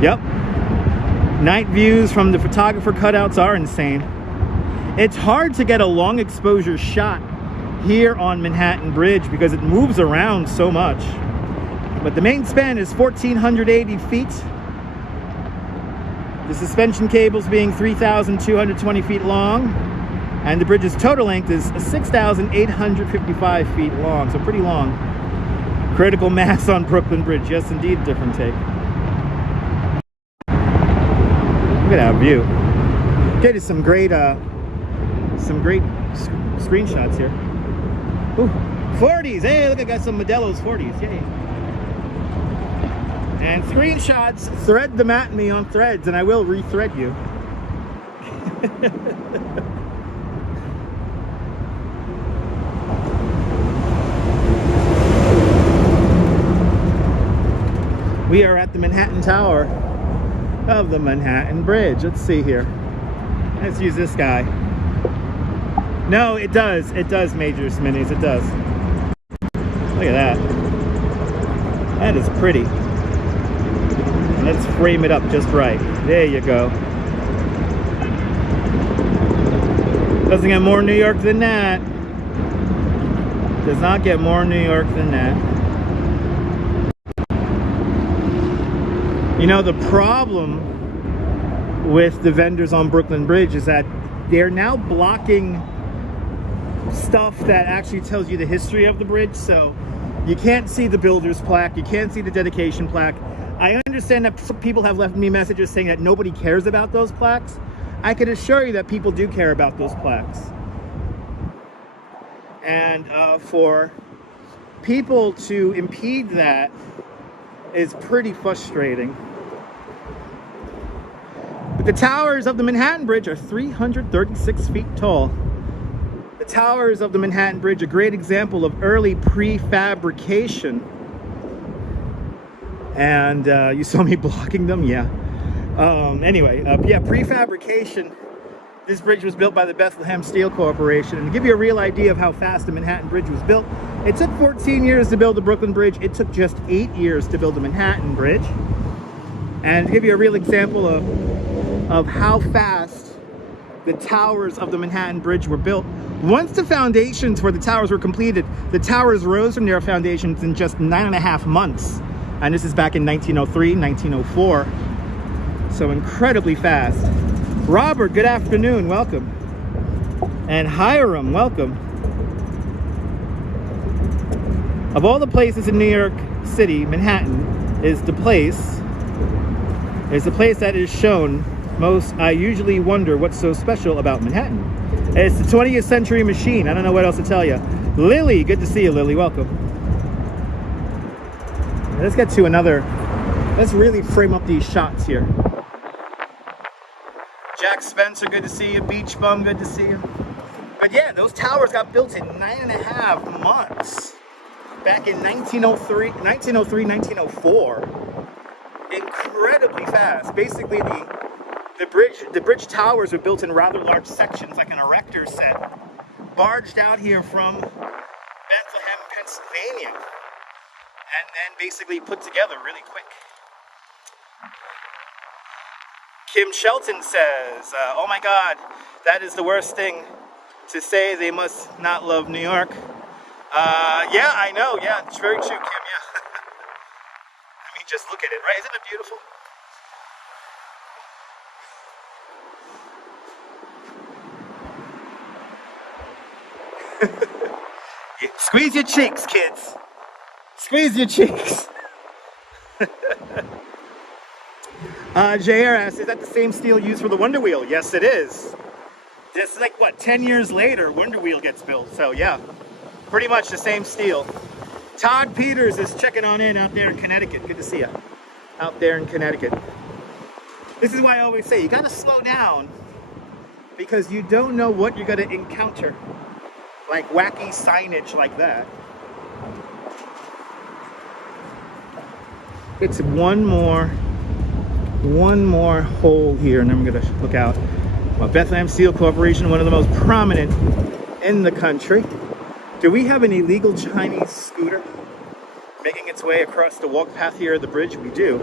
Yep. Night views from the photographer cutouts are insane. It's hard to get a long exposure shot here on Manhattan Bridge because it moves around so much. But the main span is 1,480 feet. The suspension cables being 3,220 feet long, and the bridge's total length is 6,855 feet long, so pretty long. Critical mass on Brooklyn Bridge, yes indeed, different take. Look at that view. Okay, there's some great screenshots here. Ooh, 40s, hey, look, I got some Modelo's 40s, yay. And screenshots, thread them at me on Threads, and I will re-thread you. We are at the Manhattan Tower of the Manhattan Bridge. Let's see here. Let's use this guy. No, it does. It does, Majors Minis. It does. Look at that. That is pretty. Let's frame it up just right. There you go. Doesn't get more New York than that. Does not get more New York than that. You know, the problem with the vendors on Brooklyn Bridge is that they're now blocking stuff that actually tells you the history of the bridge. So you can't see the builder's plaque. You can't see the dedication plaque. I understand that people have left me messages saying that nobody cares about those plaques. I can assure you that people do care about those plaques. And for people to impede that is pretty frustrating. But the towers of the Manhattan Bridge are 336 feet tall. The towers of the Manhattan Bridge, a great example of early prefabrication. And you saw me blocking them, yeah. Anyway, yeah, prefabrication. This bridge was built by the Bethlehem Steel Corporation. And to give you a real idea of how fast the Manhattan Bridge was built, it took 14 years to build the Brooklyn Bridge. It took just 8 years to build the Manhattan Bridge. And to give you a real example of how fast the towers of the Manhattan Bridge were built, Once the foundations for the towers were completed, the towers rose from their foundations in just 9.5 months. And this is back in 1903, 1904. So incredibly fast. Robert, good afternoon, welcome. And Hiram, welcome. Of all the places in New York City, Manhattan is the place that is shown most. I usually wonder what's so special about Manhattan. It's the 20th century machine. I don't know what else to tell you. Lily, good to see you, Lily, welcome. Let's get to another, let's really frame up these shots here. Jack Spencer, good to see you. Beach Bum, good to see you. But yeah, those towers got built in 9.5 months. Back in 1903, 1904. Incredibly fast. Basically, the bridge towers were built in rather large sections, like an erector set, barged out here from Bethlehem, Pennsylvania, and then basically put together really quick. Kim Shelton says, oh my God, that is the worst thing to say. They must not love New York. Yeah, I know. Yeah, it's very true, Kim. Yeah. I mean, just look at it, right? Isn't it beautiful? Yeah. Squeeze your cheeks, kids. Squeeze your cheeks. JR asks, is that the same steel used for the Wonder Wheel? Yes, it is. Just like, what, 10 years later, Wonder Wheel gets built. So, yeah, pretty much the same steel. Todd Peters is checking on in out there in Connecticut. Good to see you. Out there in Connecticut. This is why I always say, you got to slow down because you don't know what you're going to encounter. Like wacky signage like that. It's one more hole here, and then we're gonna look out. Well, Bethlehem Steel Corporation, one of the most prominent in the country. Do we have an illegal Chinese scooter making its way across the walk path here at the bridge? We do.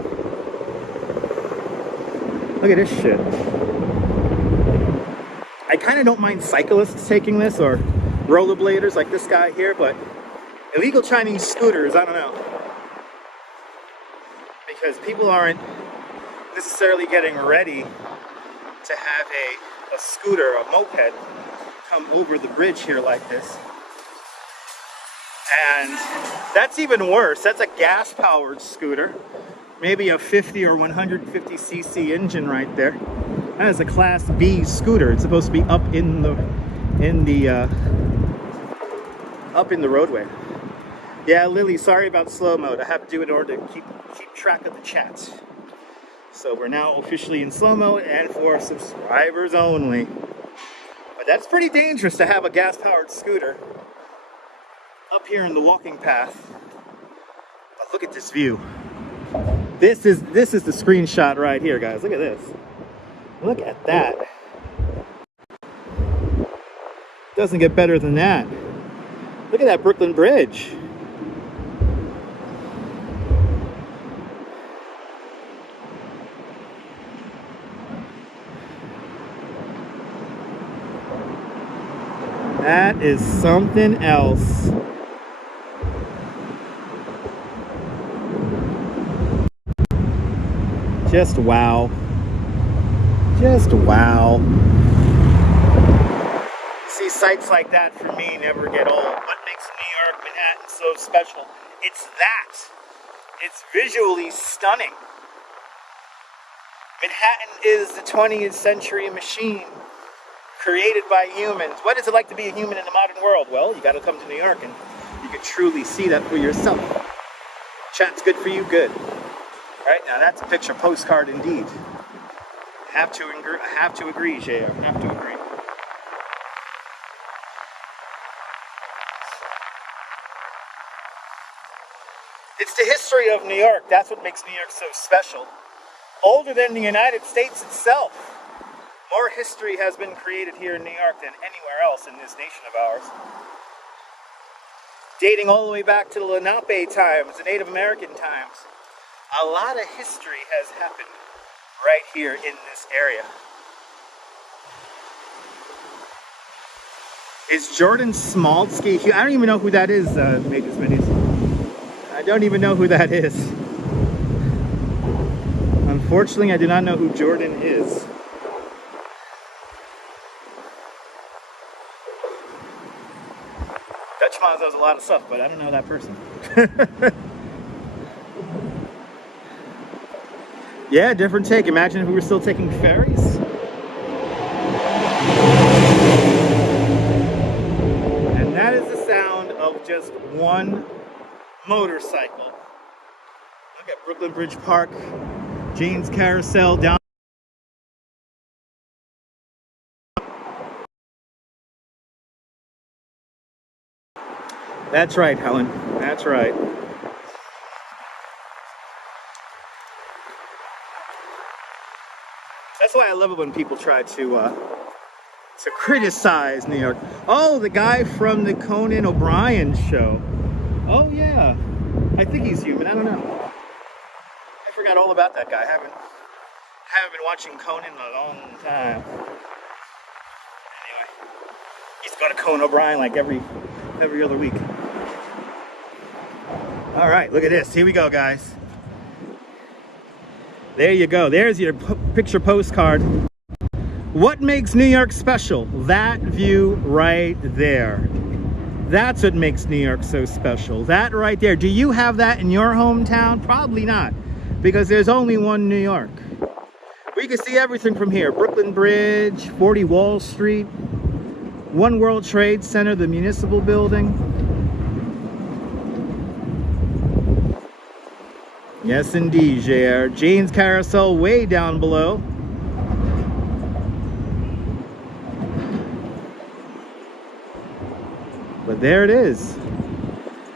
Look at this shit. I kind of don't mind cyclists taking this, or rollerbladers like this guy here, but illegal Chinese scooters, I don't know. Because people aren't necessarily getting ready to have a scooter, a moped, come over the bridge here like this. And that's even worse. That's a gas-powered scooter. Maybe a 50 or 150cc engine right there. That is a Class B scooter. It's supposed to be up in the roadway. Yeah, Lily, sorry about slow mode. I have to do it in order to keep track of the chats. So we're now officially in slow mode and for subscribers only. But that's pretty dangerous to have a gas-powered scooter up here in the walking path. But look at this view. This is the screenshot right here, guys. Look at this. Look at that. Doesn't get better than that. Look at that Brooklyn Bridge. That is something else. Just wow. Just wow. See, sights like that for me never get old. What makes New York, Manhattan so special? It's that. It's visually stunning. Manhattan is the 20th century machine created by humans. What is it like to be a human in the modern world? Well, you got to come to New York and you can truly see that for yourself. Chat's good for you, good. All right, now that's a picture postcard indeed. Have to agree, JR. Have to agree. It's the history of New York. That's what makes New York so special. Older than the United States itself. More history has been created here in New York than anywhere else in this nation of ours. Dating all the way back to the Lenape times, the Native American times. A lot of history has happened right here in this area. Is Jordan Smolsky here? I don't even know who that is, Major Smitties. I don't even know who that is. Unfortunately, I do not know who Jordan is. Dutchman does a lot of stuff, but I don't know that person. Yeah, different take. Imagine if we were still taking ferries. And that is the sound of just one motorcycle. Look at Brooklyn Bridge Park, Jane's Carousel down. That's right, Helen. That's right. That's why I love it when people try to criticize New York. Oh, the guy from the Conan O'Brien show. Oh yeah, I think he's human. I don't know. I forgot all about that guy. I haven't been watching Conan in a long time. Anyway, he's got a Conan O'Brien like every other week. All right, look at this. Here we go, guys. There you go. There's your picture postcard. What makes New York special? That view right there. That's what makes New York so special. That right there. Do you have that in your hometown? Probably not, because there's only one New York. We can see everything from here. Brooklyn Bridge, 40 Wall Street, One World Trade Center, the municipal building. Yes, indeed, JR. Jane's Carousel way down below. But there it is.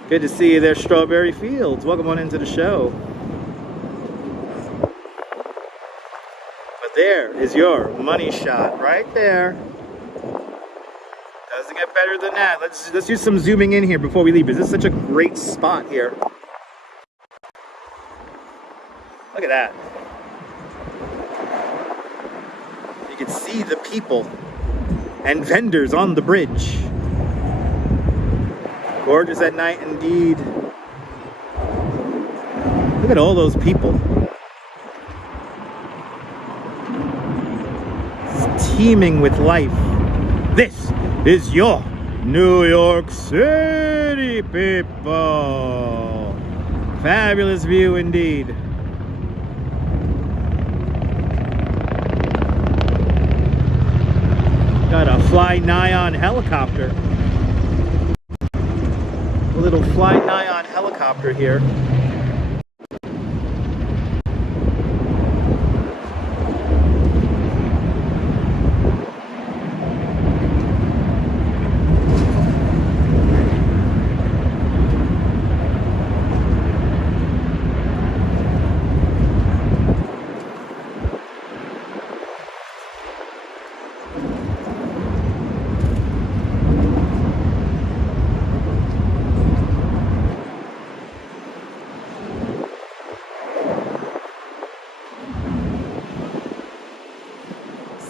Good to see you there, Strawberry Fields. Welcome on into the show. But there is your money shot right there. Doesn't get better than that. Let's do some zooming in here before we leave. This is such a great spot here. Look at that. You can see the people and vendors on the bridge. Gorgeous at night indeed. Look at all those people. It's teeming with life. This is your New York City, people. Fabulous view indeed. Got a Fly Nyan helicopter. A little Fly Nyan helicopter here.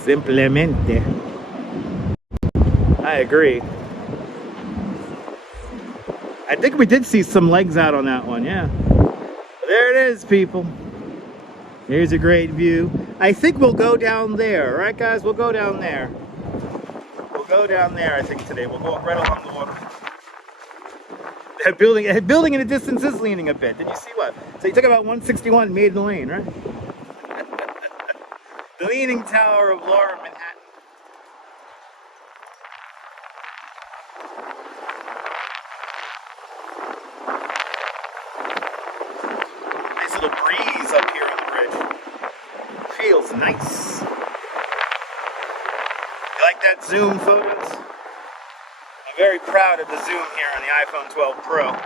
Simplemente. I agree. I think we did see some legs out on that one, yeah. There it is, people. Here's a great view. I think we'll go down there, right guys? We'll go down there. We'll go down there, I think, today. We'll go right along the water. That building in the distance is leaning a bit. Did you see what? So you took about 161 Maiden Lane, right? The Leaning Tower of Lower Manhattan. Nice little breeze up here on the bridge. Feels nice. You like that zoom, photos? I'm very proud of the zoom here on the iPhone 12 Pro.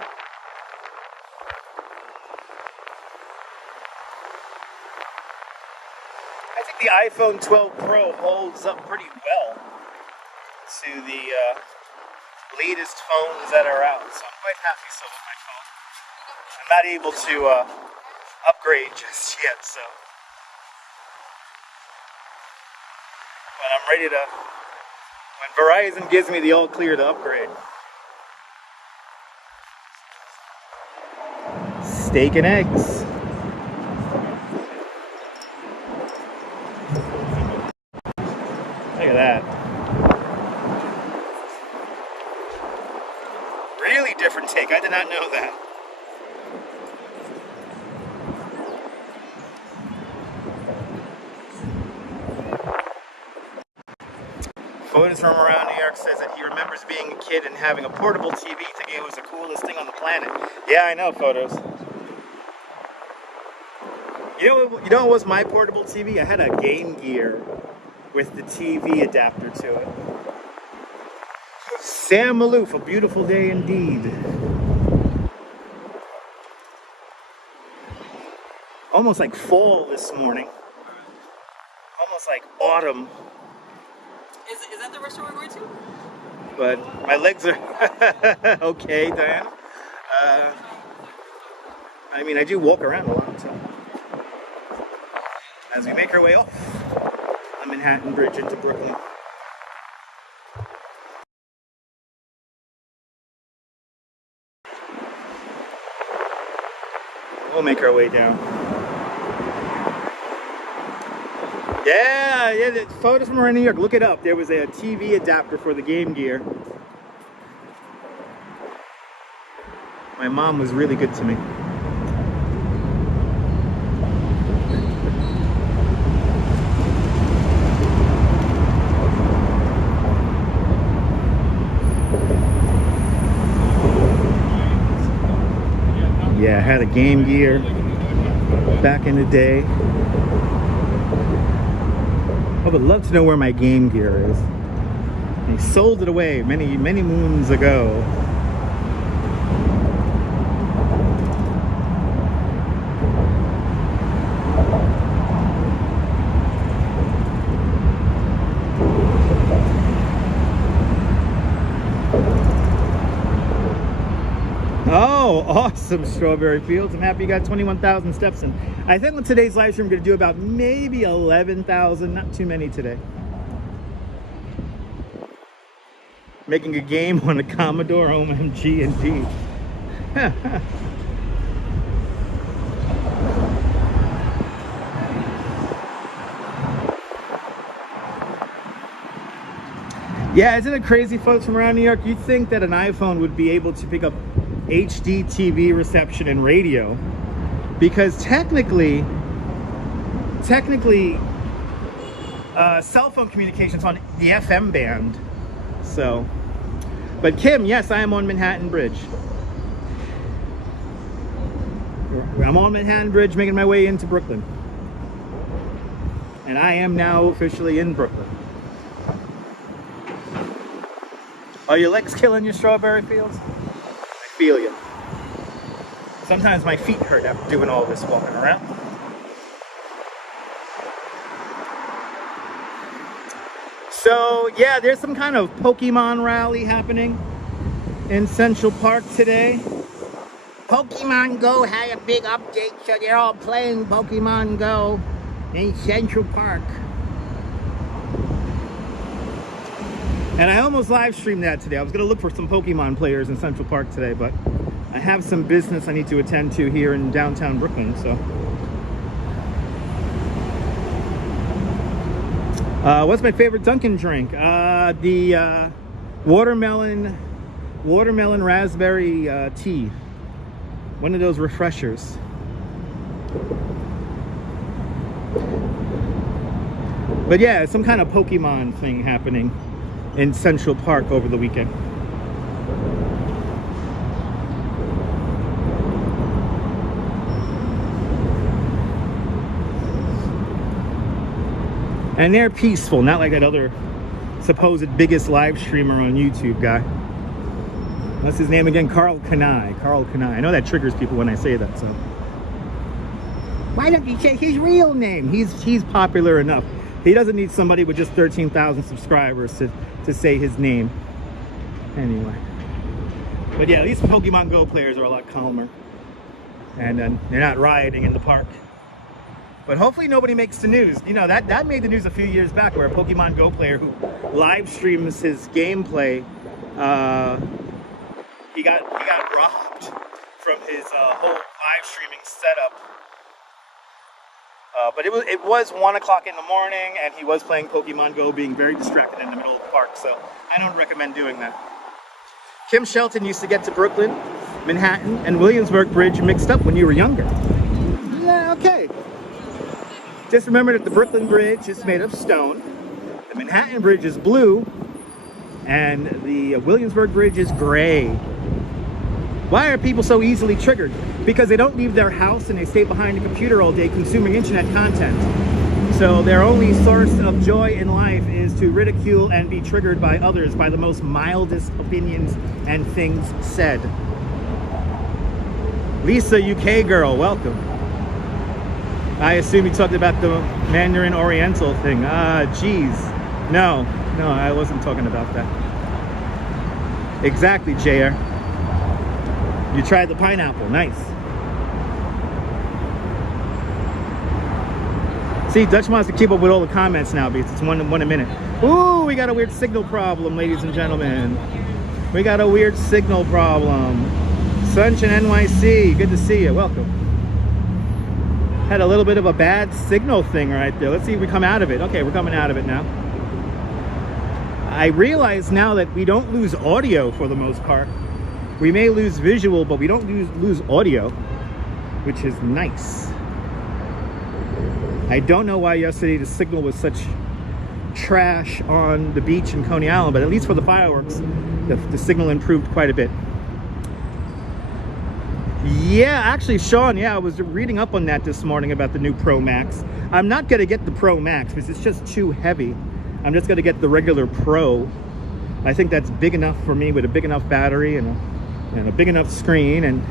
The iPhone 12 Pro holds up pretty well to the latest phones that are out, so I'm quite happy still with my phone. I'm not able to upgrade just yet, so but I'm ready to When Verizon gives me the all clear to upgrade. Steak and eggs. Look at that. Really different take. I did not know that. Photos from around New York says that he remembers being a kid and having a portable TV, thinking it was the coolest thing on the planet. Yeah, I know, photos. You know what was my portable TV? I had a Game Gear with the TV adapter to it. Sam Maloof, a beautiful day indeed. Almost like fall this morning. Almost like autumn. Is that the restaurant we're going to? But my legs are okay, Diane. I mean, I do walk around a lot, so. As we make our way off the Manhattan Bridge into Brooklyn. We'll make our way down. Yeah, the photos from around New York. Look it up. There was a TV adapter for the Game Gear. My mom was really good to me. Yeah, I had a Game Gear back in the day. I would love to know where my Game Gear is. They sold it away many moons ago. Oh, awesome, Strawberry Fields. I'm happy you got 21,000 steps in. I think on today's live stream, I'm going to do about maybe 11,000. Not too many today. Making a game on a Commodore, OMG indeed. Yeah, isn't it crazy, folks from around New York? You'd think that an iPhone would be able to pick up HD TV reception and radio, because technically cell phone communications on the FM band. So, but Kim, yes, I am on Manhattan Bridge. I'm on Manhattan Bridge making my way into Brooklyn, and I am now officially in Brooklyn. Are your legs killing you, Strawberry Fields? I feel you. Sometimes my feet hurt after doing all this walking around. So yeah, there's some kind of Pokemon rally happening in Central Park today. Pokemon Go had a big update, so they're all playing Pokemon Go in Central Park. And I almost live streamed that today. I was going to look for some Pokemon players in Central Park today, but I have some business I need to attend to here in downtown Brooklyn, so. What's my favorite Dunkin' drink? The watermelon raspberry tea. One of those refreshers. But yeah, some kind of Pokemon thing happening in Central Park over the weekend. And they're peaceful, not like that other supposed biggest live streamer on YouTube guy. What's his name again? Carl Kanai. Carl Kanai. I know that triggers people when I say that, so. Why don't you say his real name? He's popular enough. He doesn't need somebody with just 13,000 subscribers to say his name. Anyway. But yeah, these Pokemon Go players are a lot calmer. And they're not rioting in the park. But hopefully nobody makes the news. You know, that made the news a few years back, where a Pokemon Go player who live streams his gameplay, he got robbed from his whole live streaming setup. But it was 1 o'clock in the morning, and he was playing Pokemon Go, being very distracted in the middle of the park. So I don't recommend doing that. Kim Shelton used to get to Brooklyn, Manhattan, and Williamsburg Bridge mixed up when you were younger. Yeah, okay. Just remember that the Brooklyn Bridge is made of stone, the Manhattan Bridge is blue, and the Williamsburg Bridge is gray. Why are people so easily triggered? Because they don't leave their house and they stay behind a computer all day consuming internet content. So their only source of joy in life is to ridicule and be triggered by others by the most mildest opinions and things said. Lisa, UK girl, welcome. I assume you talked about the Mandarin Oriental thing. Geez. No, I wasn't talking about that. Exactly, JR. You tried the pineapple. Nice. See, Dutch wants to keep up with all the comments now because it's one a minute. Ooh, we got a weird signal problem, ladies and gentlemen. We got a weird signal problem. Sunshine NYC, good to see you. Welcome. Had a little bit of a bad signal thing right there. Let's see if we come out of it. Okay, we're coming out of it now. I realize now that we don't lose audio for the most part. We may lose visual, but we don't lose audio, which is nice. I don't know why yesterday the signal was such trash on the beach in Coney Island, but at least for the fireworks, the signal improved quite a bit. Yeah, actually, Sean, I was reading up on that this morning about the new Pro Max. I'm not going to get the Pro Max because it's just too heavy. I'm just going to get the regular Pro. I think that's big enough for me with a big enough battery and a big enough screen.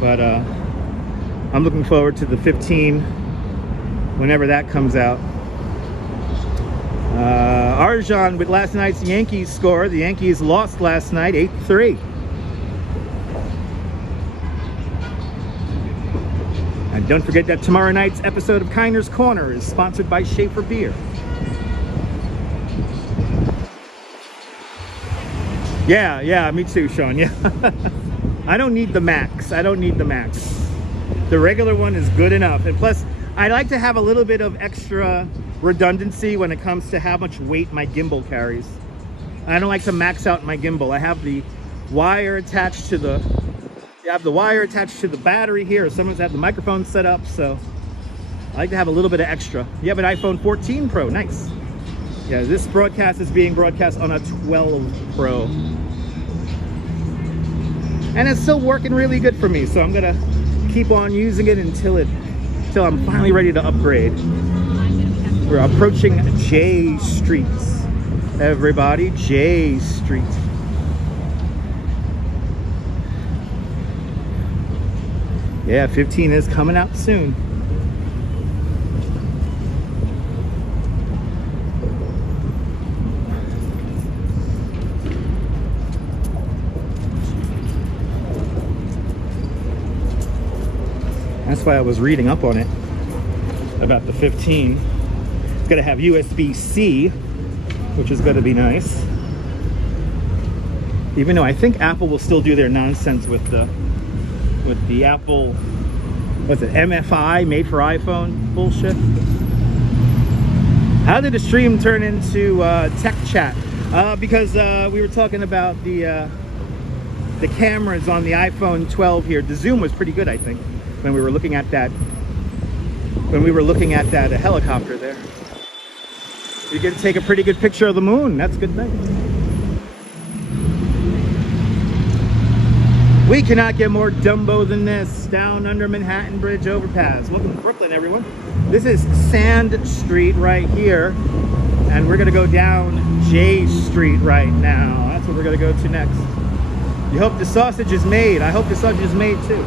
But I'm looking forward to the 15 whenever that comes out. Arjan with last night's Yankees score. The Yankees lost last night 8-3. And don't forget that tomorrow night's episode of Kinder's Corner is sponsored by Schaefer Beer. Yeah, me too, Sean. Yeah. I don't need the Max. The regular one is good enough. And plus, I like to have a little bit of extra redundancy when it comes to how much weight my gimbal carries. I don't like to max out my gimbal. I have the wire attached to the battery here. Someone's had the microphone set up, so I like to have a little bit of extra. You have an iPhone 14 Pro, nice. Yeah, this broadcast is being broadcast on a 12 Pro. And it's still working really good for me, so I'm gonna keep on using it until I'm finally ready to upgrade. We're approaching J Street. Everybody, J Street. Yeah, 15 is coming out soon. That's why I was reading up on it about the 15. It's gonna have USB-C, which is gonna be nice. Even though I think Apple will still do their nonsense with the Apple, what's it, MFI, made for iPhone bullshit. How did the stream turn into tech chat? Because we were talking about the cameras on the iPhone 12 here. The zoom was pretty good, I think, when we were looking at that. A helicopter there. You get to take a pretty good picture of the moon. That's a good thing. We cannot get more Dumbo than this. Down under Manhattan Bridge overpass. Welcome to Brooklyn, everyone. This is Sand Street right here. And we're gonna go down J Street right now. That's what we're gonna go to next. You hope the sausage is made. I hope the sausage is made too.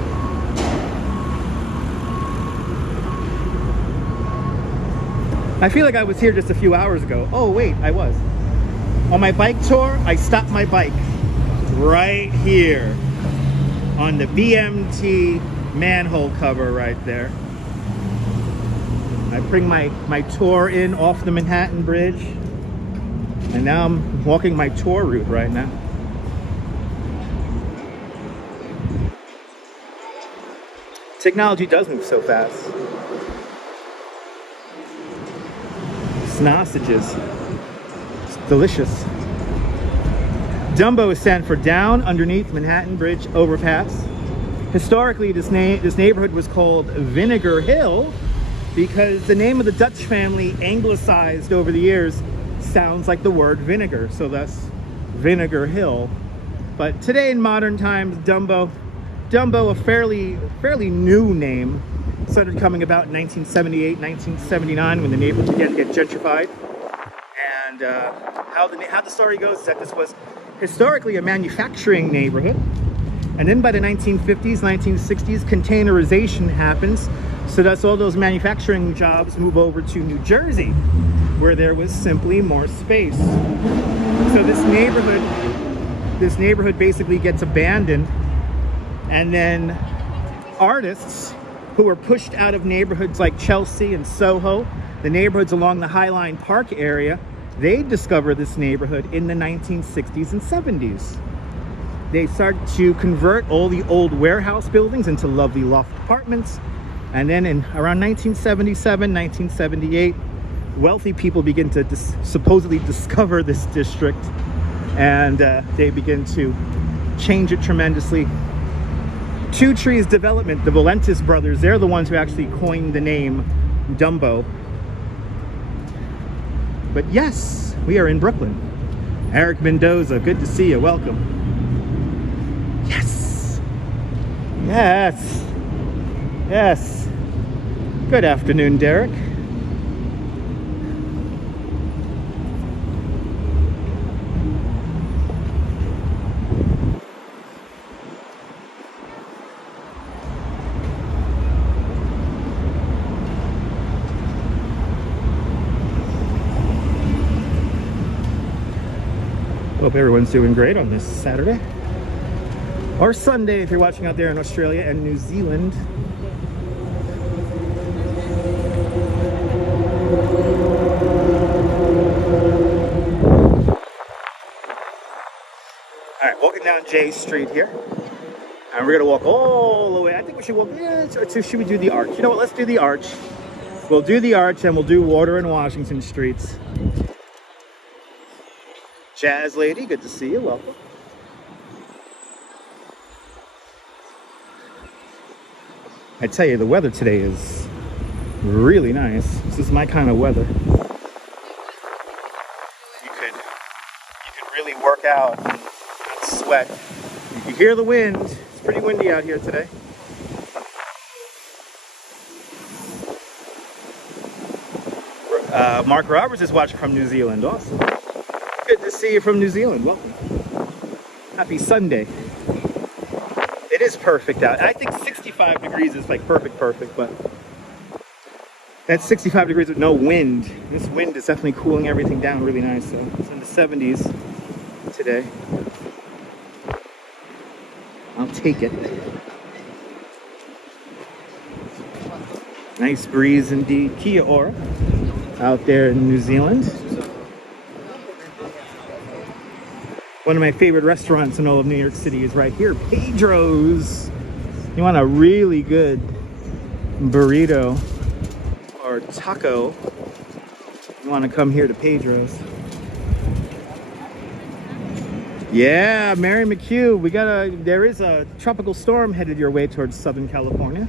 I feel like I was here just a few hours ago. Oh wait, I was. On my bike tour, I stopped my bike right here on the BMT manhole cover right there. I bring my tour in off the Manhattan Bridge, and now I'm walking my tour route right now. Technology does move so fast. Sausages. It's delicious. Dumbo stands for down underneath Manhattan Bridge overpass. Historically, this neighborhood was called Vinegar Hill because the name of the Dutch family, anglicized over the years, sounds like the word vinegar, so thus Vinegar Hill. But today in modern times, Dumbo, a fairly new name, started coming about in 1978, 1979 when the neighborhood began to get gentrified. And how the story goes is that this was historically a manufacturing neighborhood. And then by the 1950s, 1960s, containerization happens. So thus all those manufacturing jobs move over to New Jersey, where there was simply more space. So this neighborhood basically gets abandoned. And then artists who were pushed out of neighborhoods like Chelsea and Soho, the neighborhoods along the Highline Park area, they discovered this neighborhood in the 1960s and 70s. They started to convert all the old warehouse buildings into lovely loft apartments. And then in around 1977, 1978, wealthy people begin to supposedly discover this district, and they begin to change it tremendously. Two Trees Development, the Valentis brothers, they're the ones who actually coined the name Dumbo. But yes, we are in Brooklyn. Eric Mendoza, good to see you, welcome. Yes, yes, yes. Good afternoon, Derek. Hope everyone's doing great on this Saturday. Or Sunday if you're watching out there in Australia and New Zealand. Alright, walking down J Street here. And we're gonna walk all the way. I think we should walk, or should we do the arch? You know what, let's do the arch. We'll do the arch and we'll do Water and Washington Streets. Jazz lady, good to see you, welcome. I tell you, the weather today is really nice. This is my kind of weather. You could really work out and sweat. You can hear the wind. It's pretty windy out here today. Mark Roberts is watching from New Zealand. Awesome. Good to see you from New Zealand. Welcome. Happy Sunday. It is perfect out. I think 65 degrees is like perfect, but that's 65 degrees with no wind. This wind is definitely cooling everything down really nice. So it's in the 70s today. I'll take it. Nice breeze indeed. Kia ora out there in New Zealand. One of my favorite restaurants in all of New York City is right here, Pedro's. You want a really good burrito or taco, you want to come here to Pedro's. Yeah, Mary McHugh, there is a tropical storm headed your way towards Southern California.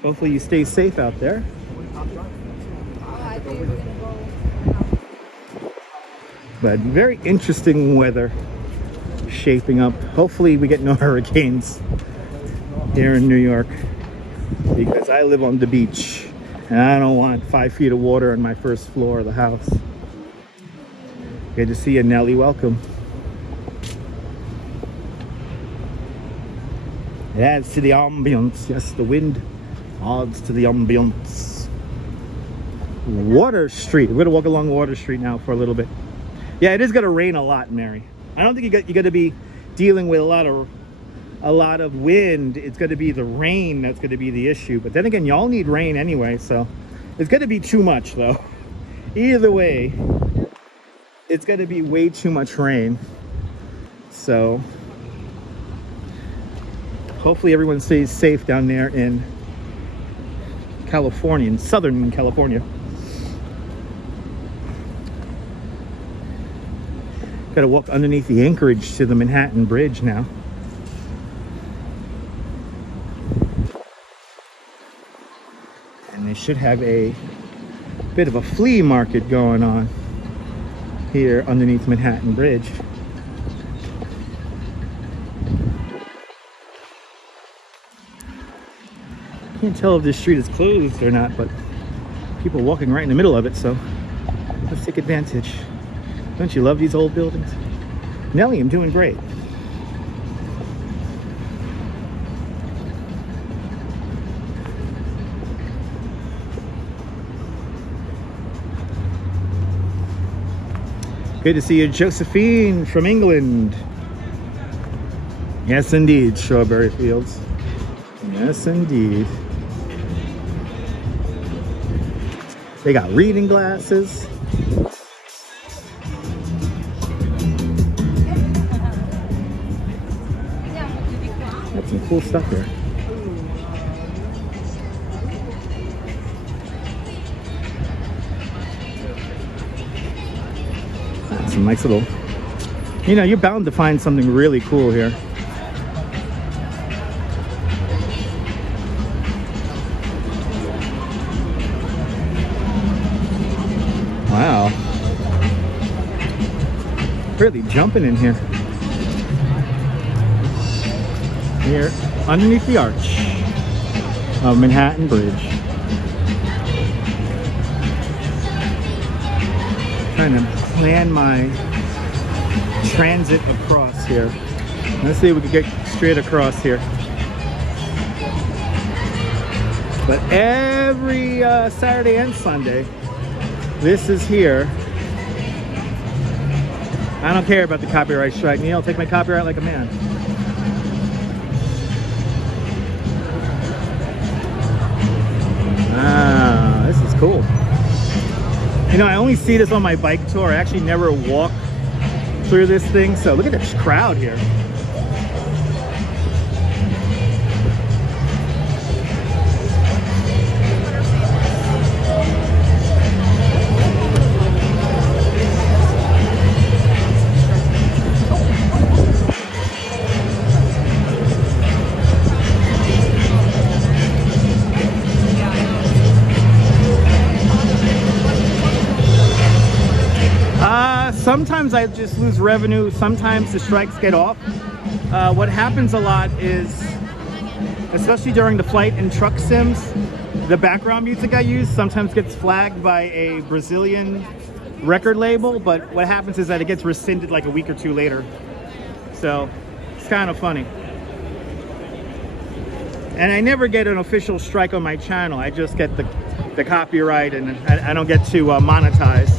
Hopefully you stay safe out there. But very interesting weather shaping up. Hopefully we get no hurricanes here in New York, because I live on the beach and I don't want 5 feet of water on my first floor of the house. Good to see you, Nelly. Welcome. It adds to the ambience. Yes, the wind adds to the ambience. Water Street. We're gonna walk along Water Street now for a little bit. Yeah, it is gonna rain a lot, Mary. I don't think you got to be dealing with a lot of a lot of wind, it's going to be the rain that's going to be the issue. But then again, y'all need rain anyway, so it's going to be too much though. Either way, it's going to be way too much rain. So hopefully everyone stays safe down there in California, in Southern California. Got to walk underneath the anchorage to the Manhattan Bridge now. And they should have a bit of a flea market going on here underneath Manhattan Bridge. Can't tell if this street is closed or not, but people walking right in the middle of it, so let's take advantage. Don't you love these old buildings? Nelly, I'm doing great. Good to see you, Josephine from England. Yes, indeed, Strawberry Fields. Yes, indeed. They got reading glasses. Got some cool stuff here. That's some nice little, you know, you're bound to find something really cool here. Wow. Really jumping in here. Here, underneath the arch of Manhattan Bridge. Trying to plan my transit across here. Let's see if we can get straight across here. But every Saturday and Sunday, this is here. I don't care about the copyright strike. Neil, take my copyright like a man. Ah, this is cool. You know, I only see this on my bike tour. I actually never walk through this thing. So look at this crowd here. Sometimes I just lose revenue. Sometimes the strikes get off. What happens a lot is, especially during the flight and truck sims, the background music I use sometimes gets flagged by a Brazilian record label, but what happens is that it gets rescinded like a week or two later. So it's kind of funny. And I never get an official strike on my channel. I just get the copyright, and I don't get to monetize.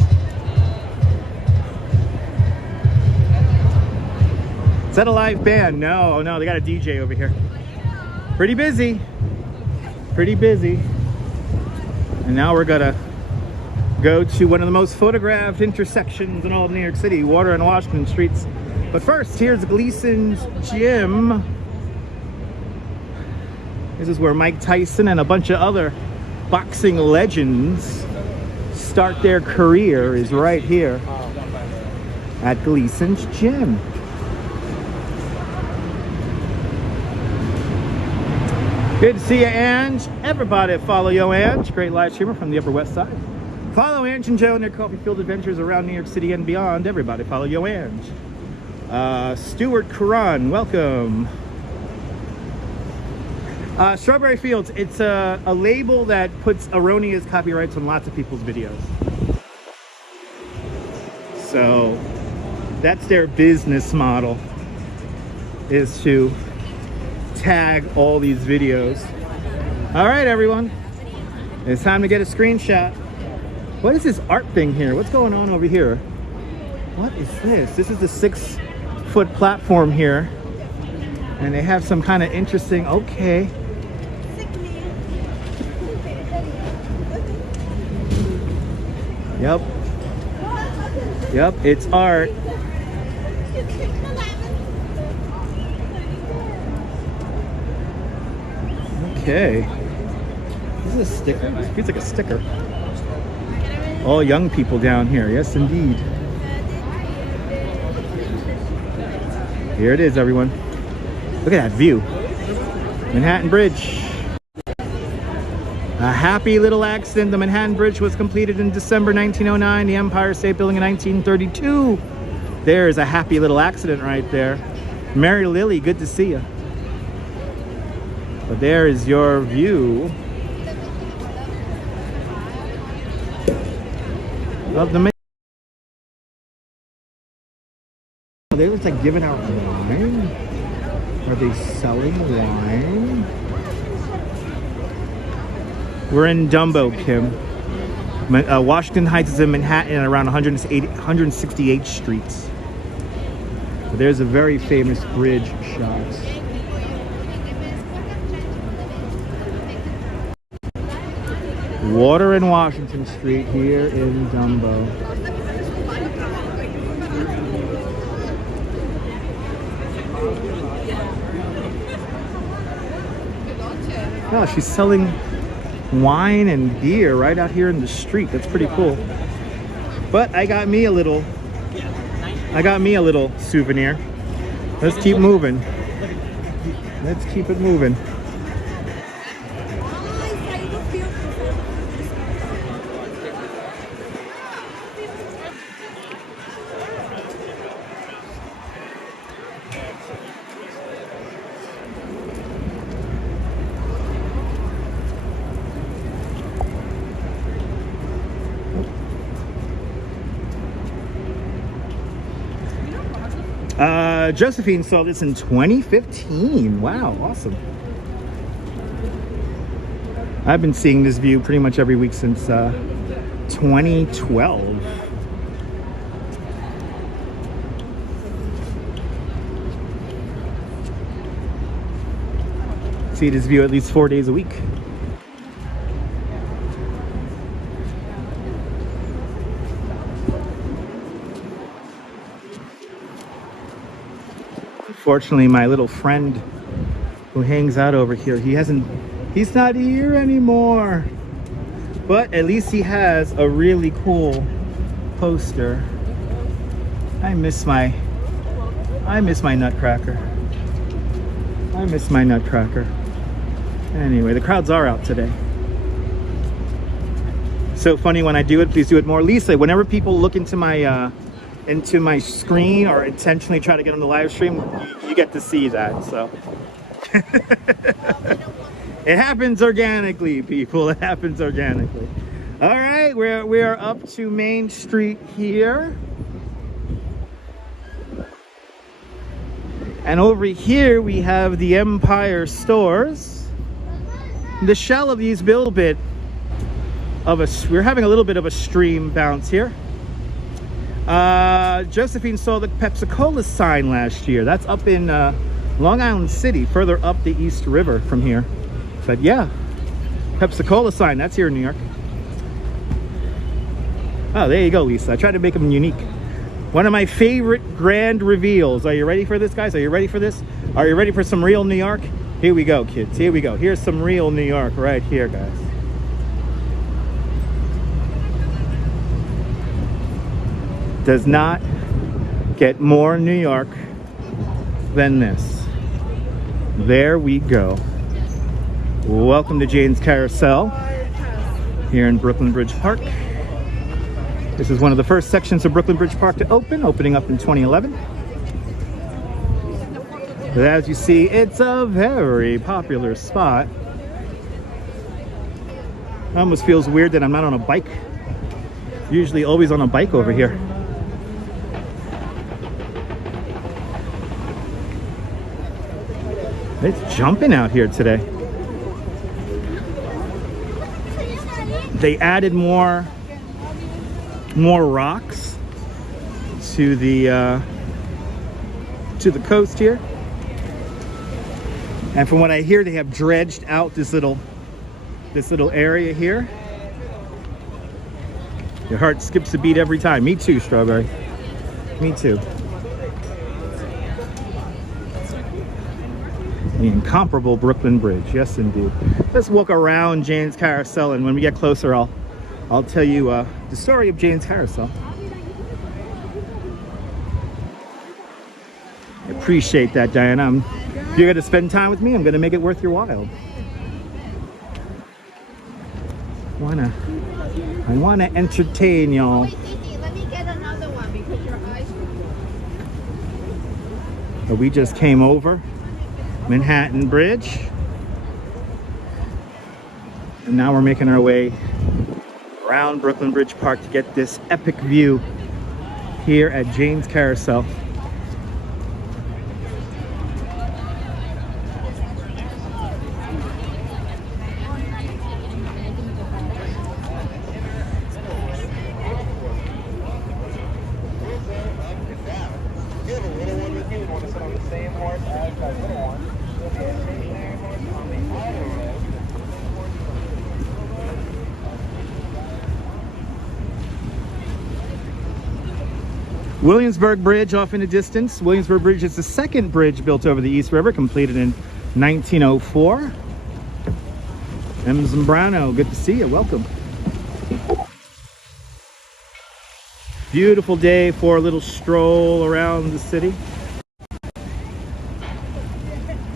Is that a live band? No, no, they got a DJ over here. Pretty busy. Pretty busy. And now we're gonna go to one of the most photographed intersections in all of New York City, Water and Washington Streets. But first, here's Gleason's Gym. This is where Mike Tyson and a bunch of other boxing legends start their career, is right here at Gleason's Gym. Good to see you, Ange. Everybody follow Yo Ange, great live streamer from the Upper West Side. Follow Ange and Joe in their coffee-filled adventures around New York City and beyond. Everybody follow Yo Ange. Stuart Karan, welcome. Strawberry Fields, it's a label that puts erroneous copyrights on lots of people's videos. So that's their business model, is to tag all these videos. All right, everyone, it's time to get a screenshot. What is this art thing here? What's going on over here? What is this? This is the 6-foot platform here And they have some kind of interesting, okay. Yep. Yep, it's art. Okay. Is this a sticker? It feels like a sticker. All young people down here. Yes, indeed. Here it is, everyone. Look at that view. Manhattan Bridge. A happy little accident. The Manhattan Bridge was completed in December 1909. The Empire State Building in 1932. There's a happy little accident right there. Mary Lily, good to see you. But there is your view of the. They look like giving out wine. Are they selling wine? We're in Dumbo, Kim. Washington Heights is in Manhattan and around 168th Street. But there's a very famous bridge shot. Water in Washington Street here in Dumbo. Oh, she's selling wine and beer right out here in the street. That's pretty cool. But I got me a little souvenir. Let's keep moving. Let's keep it moving. Josephine saw this in 2015. Wow, awesome. I've been seeing this view pretty much every week since 2012. See this view at least 4 days a week. Fortunately, my little friend who hangs out over here, he's not here anymore. But at least he has a really cool poster. I miss my nutcracker. I miss my nutcracker. Anyway, the crowds are out today. So funny when I do it, please do it more. Lisa, whenever people look into my screen or intentionally try to get on the live stream, you get to see that. So it happens organically, people. It happens organically. All right, we are up to Main Street here, and over here we have the Empire stores. The shell of these build a bit of we're having a little bit of a stream bounce here. Josephine saw the Pepsi-Cola sign last year. That's up in Long Island City, further up the East River from here. But yeah, Pepsi-Cola sign, that's here in New York. Oh, there you go, Lisa. I tried to make them unique. One of my favorite grand reveals. Are you ready for this, guys? Are you ready for this? Are you ready for some real New York? Here we go, kids. Here we go. Here's some real New York right here, guys. Does not get more New York than this. There we go. Welcome to Jane's Carousel here in Brooklyn Bridge Park. This is one of the first sections of Brooklyn Bridge Park to opening up in 2011. But as you see, it's a very popular spot. It almost feels weird that I'm not on a bike. Usually always on a bike over here. It's jumping out here today. They added more rocks to the coast here. And from what I hear, they have dredged out this little area here. Your heart skips a beat every time. Me too, Strawberry. Me too. The incomparable Brooklyn Bridge. Yes, indeed. Let's walk around Jane's Carousel, and when we get closer, I'll tell you the story of Jane's Carousel. I appreciate that, Diana. If you're going to spend time with me, I'm going to make it worth your while. I wanna entertain y'all. Wait, Titi, let me get another one because your eyes. We just came over Manhattan Bridge, and now we're making our way around Brooklyn Bridge Park to get this epic view here at Jane's Carousel. Williamsburg Bridge off in the distance. Williamsburg Bridge is the second bridge built over the East River, completed in 1904. Ems and Browno, good to see you. Welcome. Beautiful day for a little stroll around the city.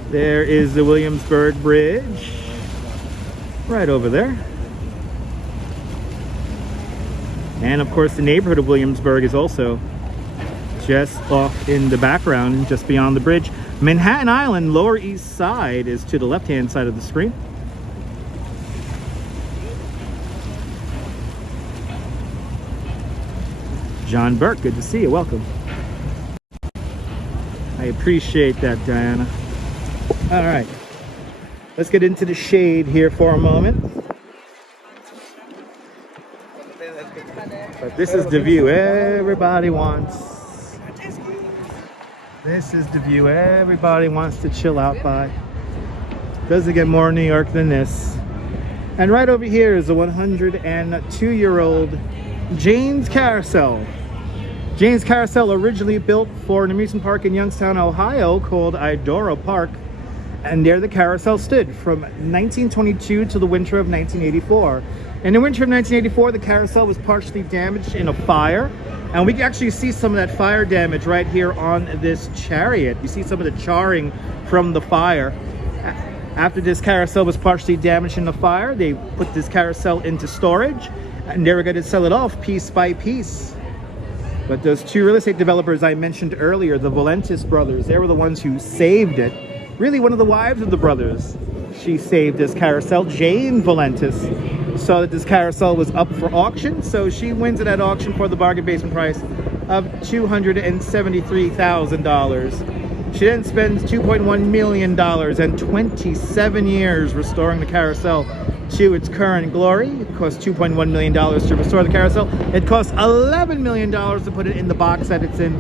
There is the Williamsburg Bridge, right over there. And of course, the neighborhood of Williamsburg is also just off in the background, just beyond the bridge. Manhattan Island, Lower East Side, is to the left-hand side of the screen. John Burke, good to see you. Welcome. I appreciate that, Diana. All right, let's get into the shade here for a moment. But this is the view everybody wants. This is the view everybody wants to chill out by. Doesn't get more New York than this. And right over here is a 102-year-old Jane's Carousel. Jane's Carousel, originally built for an amusement park in Youngstown, Ohio called Idora Park. And there the carousel stood from 1922 to the winter of 1984. In the winter of 1984, the carousel was partially damaged in a fire. And we can actually see some of that fire damage right here on this chariot. You see some of the charring from the fire. After this carousel was partially damaged in the fire, they put this carousel into storage, and they were going to sell it off piece by piece. But those two real estate developers I mentioned earlier, the Valentis brothers, they were the ones who saved it. Really, one of the wives of the brothers, she saved this carousel. Jane Valentis saw that this carousel was up for auction, so she wins it at auction for the bargain basement price of $273,000. She then spends $2.1 million and 27 years restoring the carousel to its current glory. It cost $2.1 million to restore the carousel. It cost $11 million to put it in the box that it's in.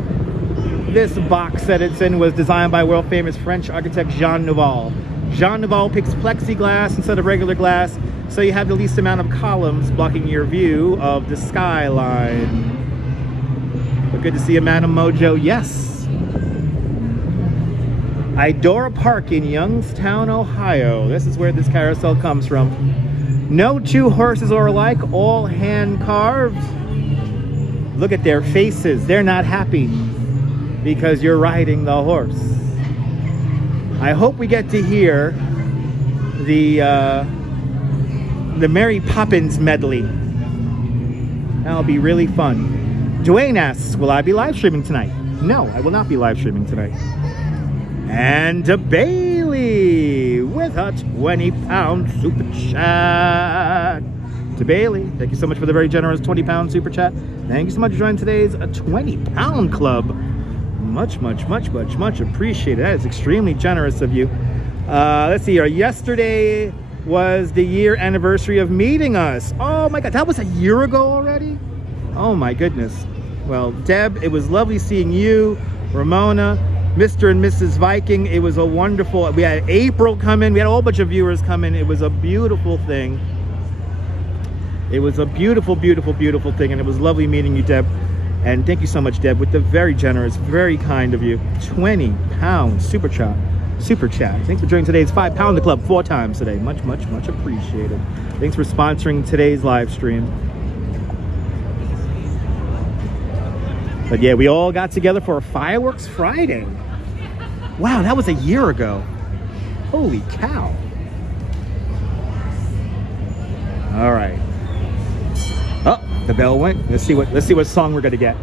This box that it's in was designed by world famous French architect Jean Nouvel. Jean Nouvel picks plexiglass instead of regular glass, so you have the least amount of columns blocking your view of the skyline. But good to see you, Madam Mojo. Yes. Idora Park in Youngstown, Ohio. This is where this carousel comes from. No two horses are alike, all hand carved. Look at their faces. They're not happy because you're riding the horse. I hope we get to hear the Mary Poppins medley. That'll be really fun. Dwayne asks, will I be live streaming tonight? No, I will not be live streaming tonight. And to Bailey with a 20-pound super chat. To Bailey, thank you so much for the very generous 20-pound super chat. Thank you so much for joining today's 20-pound club. Much appreciated. That is extremely generous of you. Let's see here. Yesterday was the year anniversary of meeting us. Oh my God, that was a year ago already? Oh my goodness. Well, Deb, it was lovely seeing you, Ramona, Mr. and Mrs. Viking. It was a wonderful, we had April come in, we had a whole bunch of viewers come in. It was a beautiful thing. It was a beautiful, beautiful, beautiful thing, and it was lovely meeting you, Deb. And thank you so much, Deb, with the very generous, very kind of you. 20 pounds super chat. Super chat. Thanks for joining today's 5 Pound the Club 4 times today. Much, much, much appreciated. Thanks for sponsoring today's live stream. But yeah, we all got together for a Fireworks Friday. Wow, that was a year ago. Holy cow. All right. Oh, the bell went. Let's see what song we're gonna get.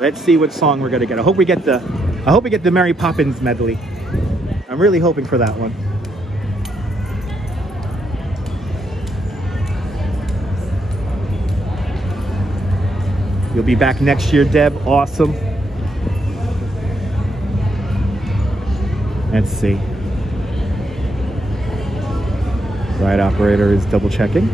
Let's see what song we're gonna get. I hope we get the Mary Poppins medley. I'm really hoping for that one. You'll be back next year, Deb. Awesome. Let's see. Ride operator is double checking.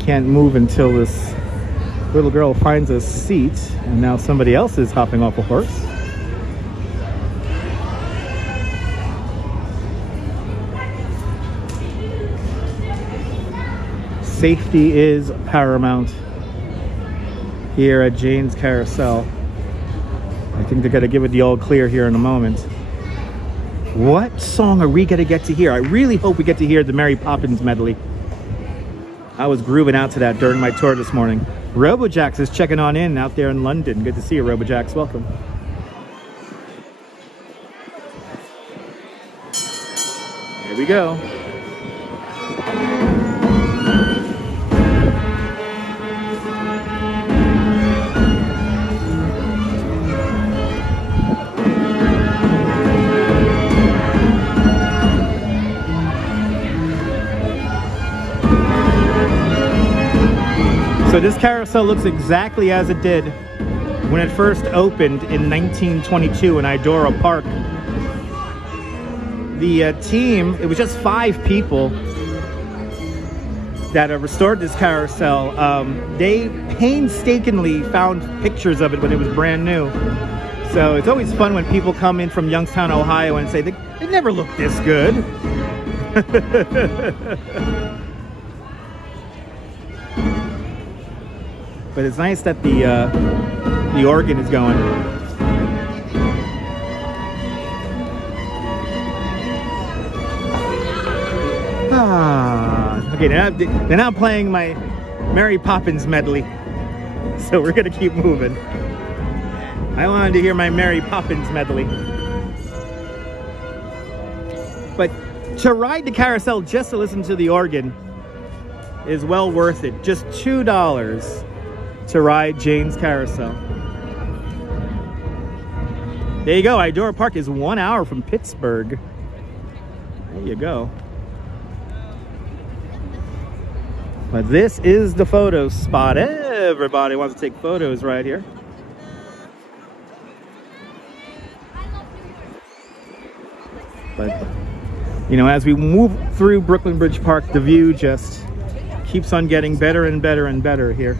Can't move until this little girl finds a seat, and now somebody else is hopping off a horse. Safety is paramount here at Jane's Carousel. I think they're gonna give it the all clear here in a moment. What song are we gonna get to hear? I really hope we get to hear the Mary Poppins medley. I was grooving out to that during my tour this morning. RoboJax is checking on in out there in London. Good to see you, RoboJax. Welcome. Here we go. So this carousel looks exactly as it did when it first opened in 1922 in Idora Park. The team, it was just 5 people that restored this carousel. They painstakingly found pictures of it when it was brand new. So it's always fun when people come in from Youngstown, Ohio and say, they never looked this good. But it's nice that the organ is going. Okay, they're now playing my Mary Poppins medley. So we're gonna keep moving. I wanted to hear my Mary Poppins medley. But to ride the carousel just to listen to the organ is well worth it. Just $2 to ride Jane's Carousel. There you go. Idora Park is 1 hour from Pittsburgh. There you go. But this is the photo spot. Everybody wants to take photos right here. But, you know, as we move through Brooklyn Bridge Park, the view just keeps on getting better and better and better here.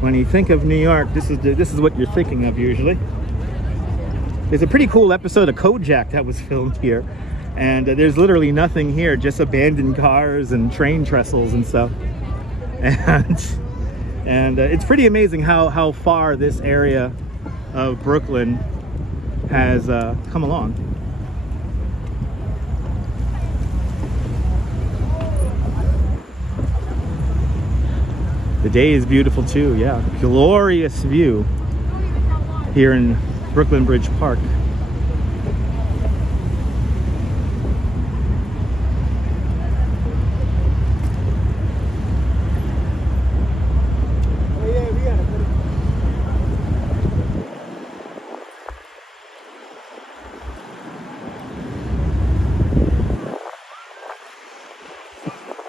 When you think of New York, this is what you're thinking of usually. There's a pretty cool episode of Kojak that was filmed here, and there's literally nothing here, just abandoned cars and train trestles and stuff. And it's pretty amazing how far this area of Brooklyn has come along. The day is beautiful too, yeah. Glorious view here in Brooklyn Bridge Park.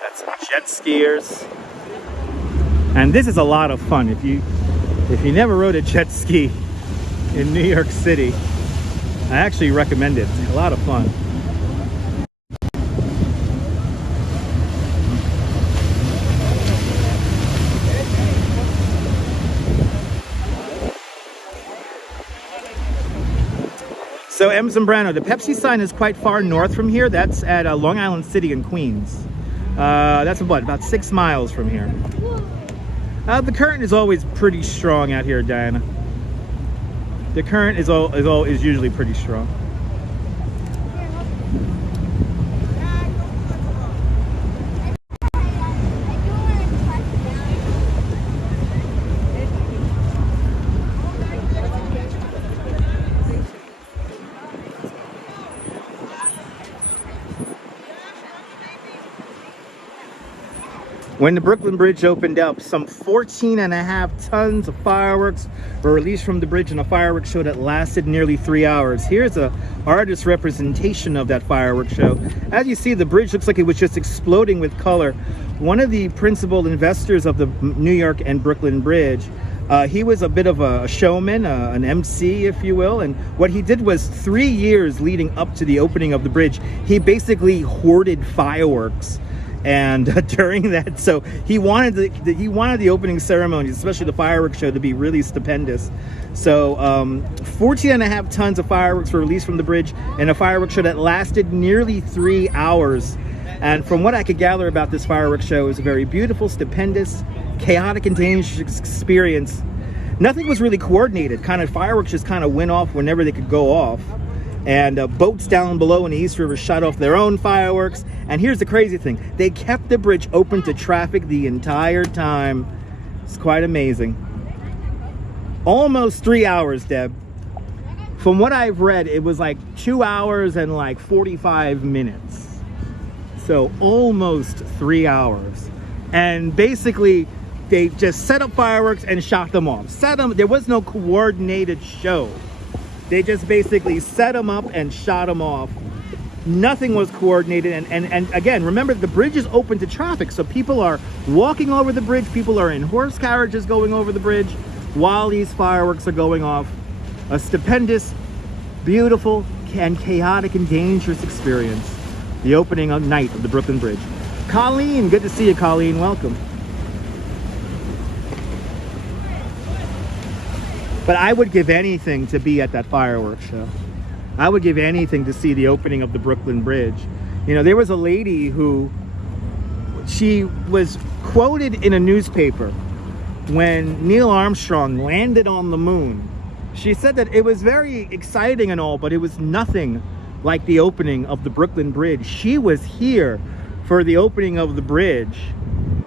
That's some jet skiers. And this is a lot of fun. If you never rode a jet ski in New York City, I actually recommend it. It's a lot of fun. So M. Zambrano, the Pepsi sign is quite far north from here. That's at Long Island City in Queens. That's about 6 miles from here. The current is always pretty strong out here, Diana. The current is usually pretty strong. When the Brooklyn Bridge opened up, some 14.5 tons of fireworks were released from the bridge in a fireworks show that lasted nearly 3 hours. Here's an artist's representation of that fireworks show. As you see, the bridge looks like it was just exploding with color. One of the principal investors of the New York and Brooklyn Bridge, he was a bit of a showman, an MC, if you will, and what he did was 3 years leading up to the opening of the bridge, he basically hoarded fireworks. And during that, so he wanted the opening ceremonies, especially the fireworks show, to be really stupendous. So 14.5 tons of fireworks were released from the bridge in a fireworks show that lasted nearly 3 hours. And from what I could gather about this fireworks show, it was a very beautiful, stupendous, chaotic, and dangerous experience. Nothing was really coordinated. Fireworks just kind of went off whenever they could go off. And boats down below in the East River shut off their own fireworks. And here's the crazy thing. They kept the bridge open to traffic the entire time. It's quite amazing. Almost 3 hours, Deb. From what I've read, it was like 2 hours and like 45 minutes. So almost 3 hours. And basically, they just set up fireworks and shot them off. There was no coordinated show. They just basically set them up and shot them off. Nothing was coordinated. And again, remember, the bridge is open to traffic. So people are walking over the bridge. People are in horse carriages going over the bridge while these fireworks are going off. A stupendous, beautiful, and chaotic and dangerous experience. The opening night of the Brooklyn Bridge. Colleen, good to see you, Colleen. Welcome. But I would give anything to be at that fireworks show. I would give anything to see the opening of the Brooklyn Bridge. You know, there was a lady who, she was quoted in a newspaper when Neil Armstrong landed on the moon. She said that it was very exciting and all, but it was nothing like the opening of the Brooklyn Bridge. She was here for the opening of the bridge,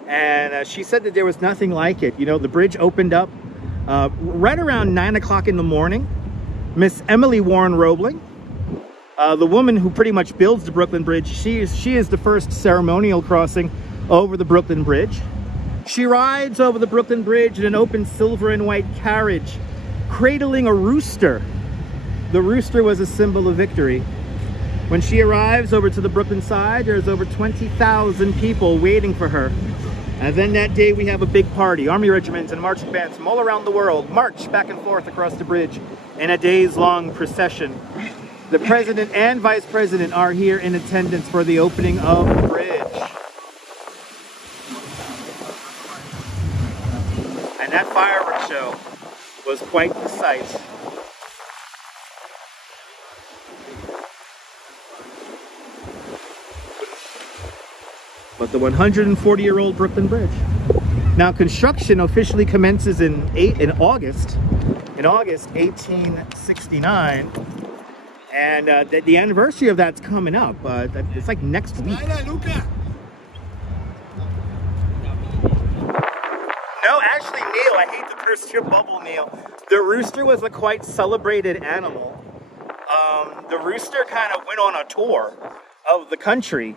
and she said that there was nothing like it. You know, the bridge opened up right around 9 o'clock in the morning. Miss Emily Warren Roebling, the woman who pretty much builds the Brooklyn Bridge, she is the first ceremonial crossing over the Brooklyn Bridge. She rides over the Brooklyn Bridge in an open silver and white carriage, cradling a rooster. The rooster was a symbol of victory. When she arrives over to the Brooklyn side, there's over 20,000 people waiting for her. And then that day we have a big party. Army regiments and marching bands from all around the world march back and forth across the bridge in a days-long procession. The president and vice president are here in attendance for the opening of the bridge. And that fireworks show was quite the sight. But the 140-year-old Brooklyn Bridge. Now, construction officially commences in August 1869, and the anniversary of that's coming up. It's like next week. No, actually, Neil, I hate to burst your bubble, Neil. The rooster was a quite celebrated animal. The rooster kind of went on a tour of the country.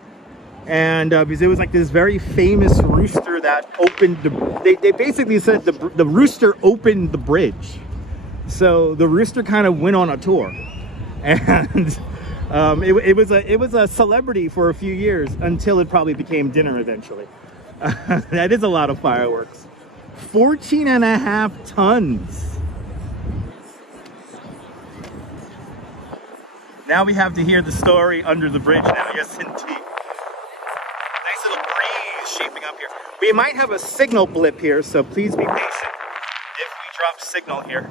And because it was like this very famous rooster that opened they basically said the rooster opened the bridge. So the rooster kind of went on a tour, and it was a celebrity for a few years until it probably became dinner eventually. That is a lot of fireworks. 14.5 tons. Now we have to hear the story under the bridge now. Yes, indeed. Nice little breeze shaping up here. We might have a signal blip here, so please be patient if we drop signal here.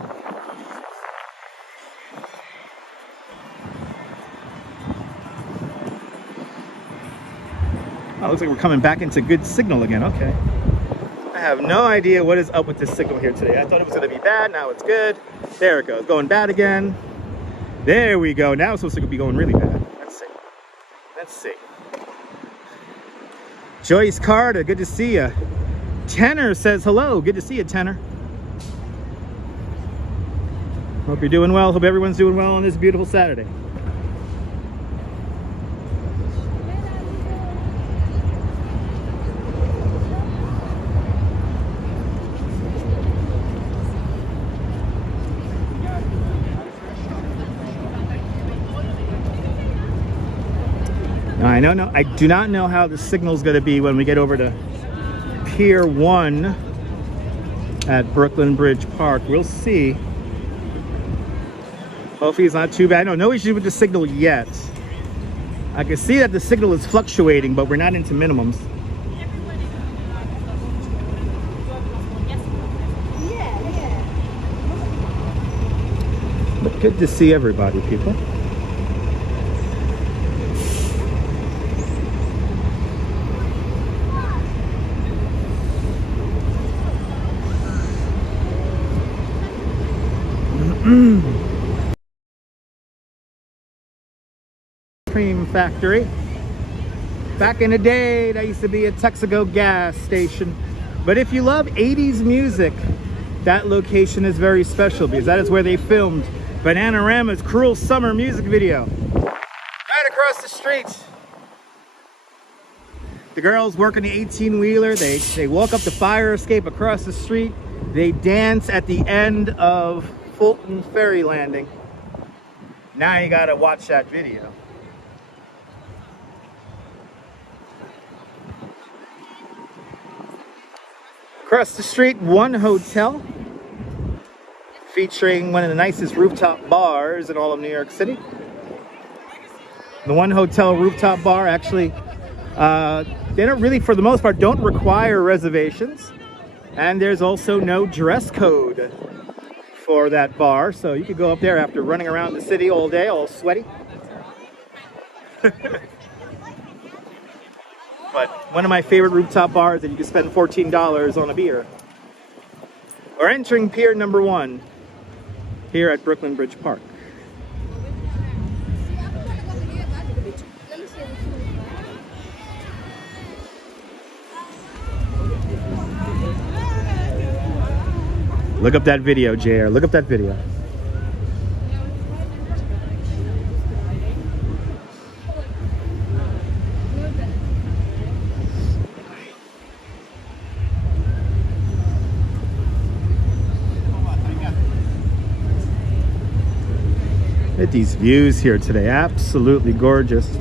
Oh, looks like we're coming back into good signal again. Okay. I have no idea what is up with this signal here today. I thought it was going to be bad. Now it's good. There it goes. Going bad again. There we go. Now it's supposed to be going really bad. Let's see. Let's see. Joyce Carter, good to see you. Tenor says hello. Good to see you, Tenor. Hope you're doing well. Hope everyone's doing well on this beautiful Saturday. I do not know how the signal's going to be when we get over to Pier 1 at Brooklyn Bridge Park. We'll see. Hopefully it's not too bad. No issues with the signal yet. I can see that the signal is fluctuating, but we're not into minimums. But good to see everybody, people. Cream factory. Back in the day, that used to be a Texaco gas station. But if you love 80s music, that location is very special because that is where they filmed Bananarama's Cruel Summer music video. Right across the street. The girls working the 18-wheeler, they walk up the fire escape across the street. They dance at the end of Fulton Ferry Landing. Now you gotta watch that video. Across the street, One Hotel, featuring one of the nicest rooftop bars in all of New York City. The One Hotel rooftop bar actually, they don't really, for the most part, don't require reservations. And there's also no dress code for that bar, so you could go up there after running around the city all day, all sweaty. But one of my favorite rooftop bars that you can spend $14 on a beer. We're entering Pier number 1 here at Brooklyn Bridge Park. Look up that video, JR. Look up that video. Look at these views here today. Absolutely gorgeous.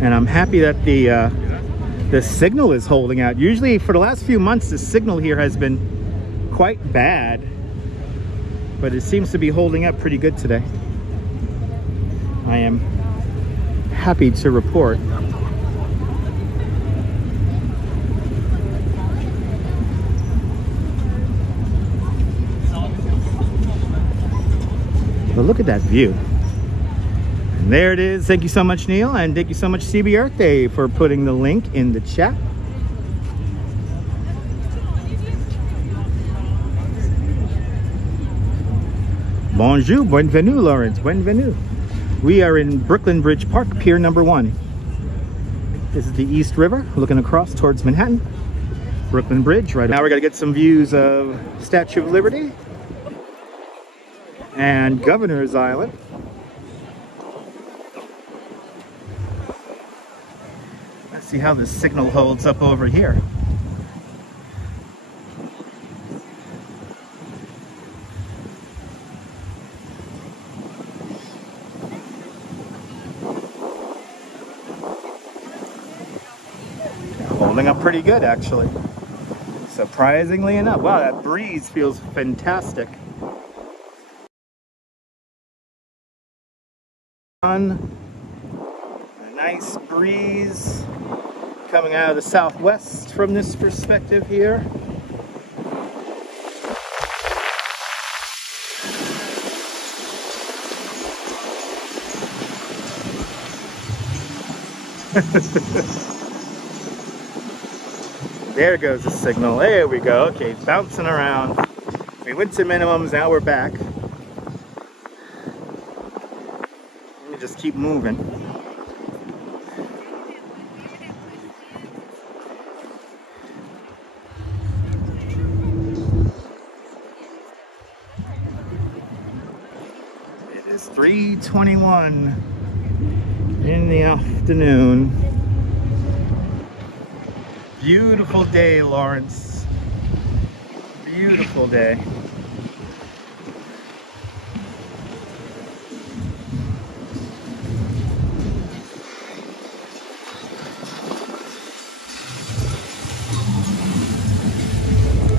And I'm happy that the signal is holding out. Usually for the last few months, the signal here has been quite bad, but it seems to be holding up pretty good today. I am happy to report. But look at that view. And there it is. Thank you so much, Neil, and thank you so much, CB Earth Day, for putting the link in the chat. Bonjour, bienvenue, Lawrence, bienvenue. We are in Brooklyn Bridge Park, Pier number 1. This is the East River, looking across towards Manhattan. Brooklyn Bridge, right now we're gonna get some views of Statue of Liberty and Governor's Island. Let's see how the signal holds up over here. Holding up pretty good, actually. Surprisingly enough. Wow, that breeze feels fantastic. A nice breeze coming out of the southwest from this perspective here. There goes the signal. There we go. Okay, bouncing around. We went to minimums, now we're back. Let me just keep moving. It is 3:21 in the afternoon. Beautiful day, Lawrence. Beautiful day.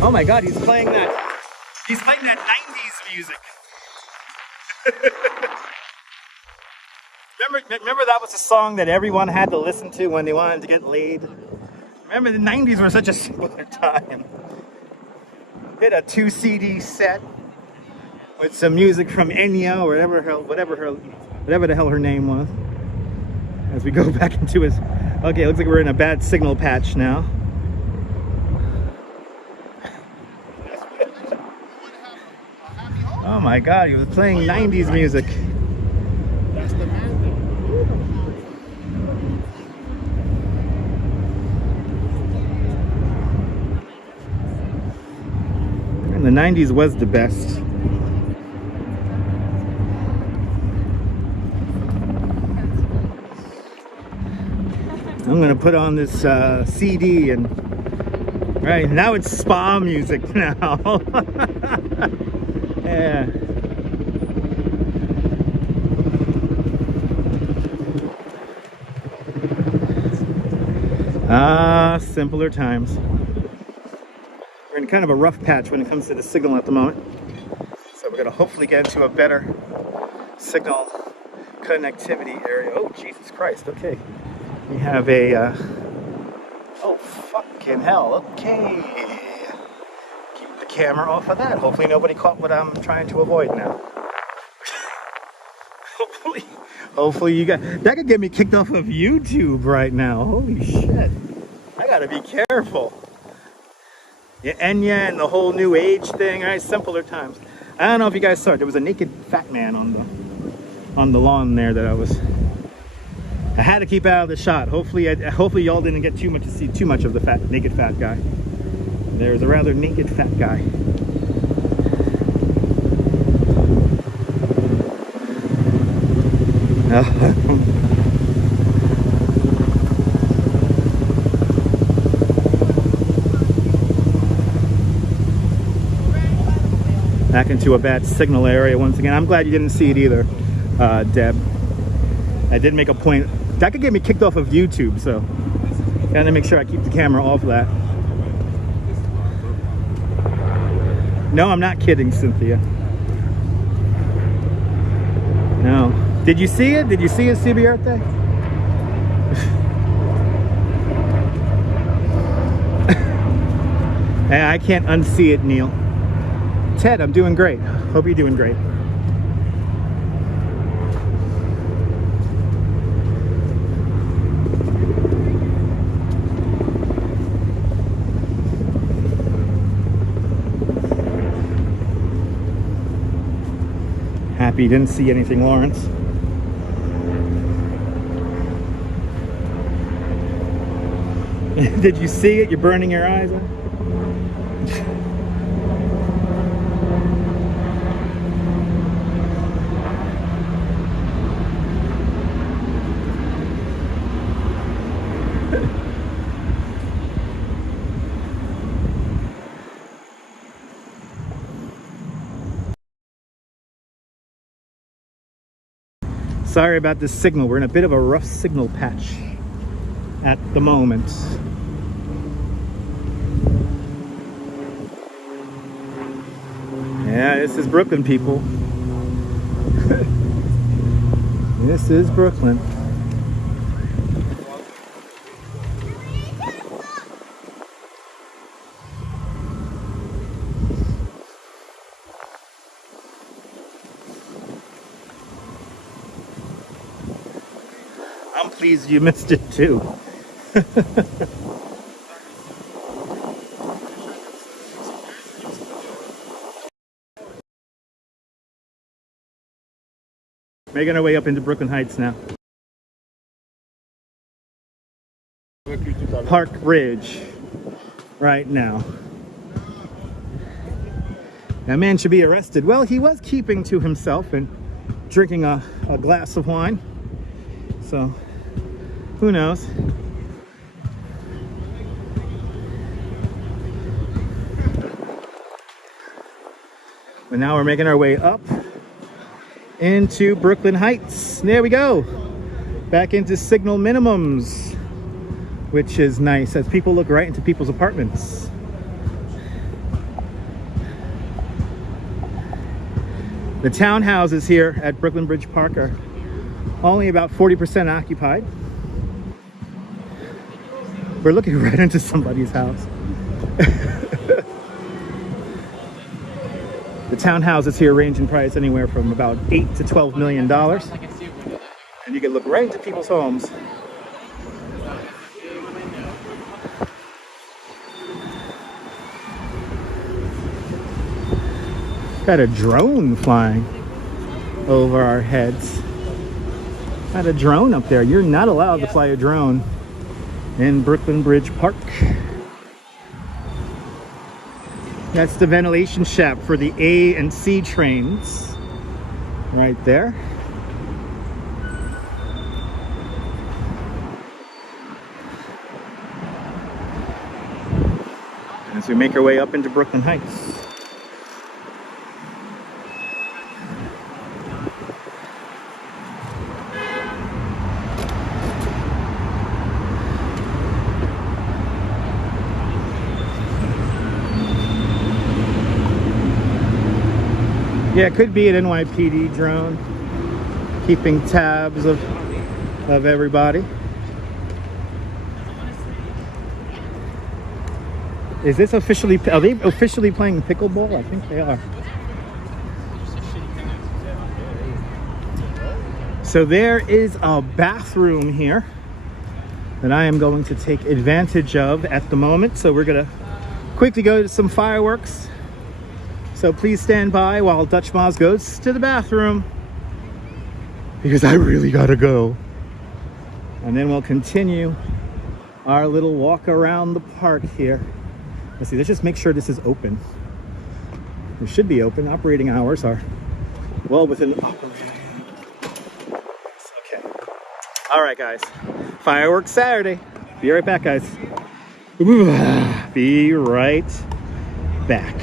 Oh my God, he's playing that 90s music. Remember that was a song that everyone had to listen to when they wanted to get laid? Remember, the 90s were such a simpler time. Hit a 2 CD set with some music from Enya or whatever the hell her name was. As we go back into his... Okay, looks like we're in a bad signal patch now. Oh my God, he was playing 90s music. And the 90s was the best. I'm gonna put on this CD and right now it's spa music now. Yeah. Simpler times. We're in kind of a rough patch when it comes to the signal at the moment. So we're gonna hopefully get into a better signal connectivity area. Oh, Jesus Christ, okay. We have a, oh, fucking hell, okay. Keep the camera off of that. Hopefully nobody caught what I'm trying to avoid now. Hopefully you got, that could get me kicked off of YouTube right now. Holy shit. I gotta be careful. Yeah, Enya and the whole new age thing, right? Simpler times. I don't know if you guys saw it. There was a naked fat man on the lawn there that I had to keep out of the shot. Hopefully y'all didn't get to see too much of the naked fat guy. There's a rather naked fat guy. Back into a bad signal area once again. I'm glad you didn't see it either, Deb. I did make a point. That could get me kicked off of YouTube, so gotta make sure I keep the camera off that. No, I'm not kidding, Cynthia. No. Did you see it? Did you see it, Civic? I can't unsee it, Neil. Ted, I'm doing great. Hope you're doing great. Happy you didn't see anything, Lawrence. Did you see it? You're burning your eyes out? Sorry about this signal. We're in a bit of a rough signal patch at the moment. Yeah, this is Brooklyn, people. This is Brooklyn. I'm pleased you missed it too. Making our way up into Brooklyn Heights now. Park Ridge right now. That man should be arrested. Well, he was keeping to himself and drinking a glass of wine. So, who knows? But now we're making our way up into Brooklyn Heights. There we go. Back into signal minimums, which is nice as people look right into people's apartments. The townhouses here at Brooklyn Bridge Park are only about 40% occupied. We're looking right into somebody's house. The townhouses here range in price anywhere from about $8 to $12 million. And you can look right into people's homes. Got a drone flying over our heads. Got a drone up there. You're not allowed to fly a drone in Brooklyn Bridge Park. That's the ventilation shaft for the A and C trains right there. As we make our way up into Brooklyn Heights. Yeah, it could be an NYPD drone keeping tabs of everybody. Is this officially, are they officially playing pickleball? I think they are. So there is a bathroom here that I am going to take advantage of at the moment. So we're gonna quickly go to some fireworks. So please stand by while Dutch Moz goes to the bathroom, because I really gotta go. And then we'll continue our little walk around the park here. Let's see, let's just make sure this is open. It should be open. Operating hours are well within operating. Okay. All right, guys. Fireworks Saturday. Be right back, guys. Be right back.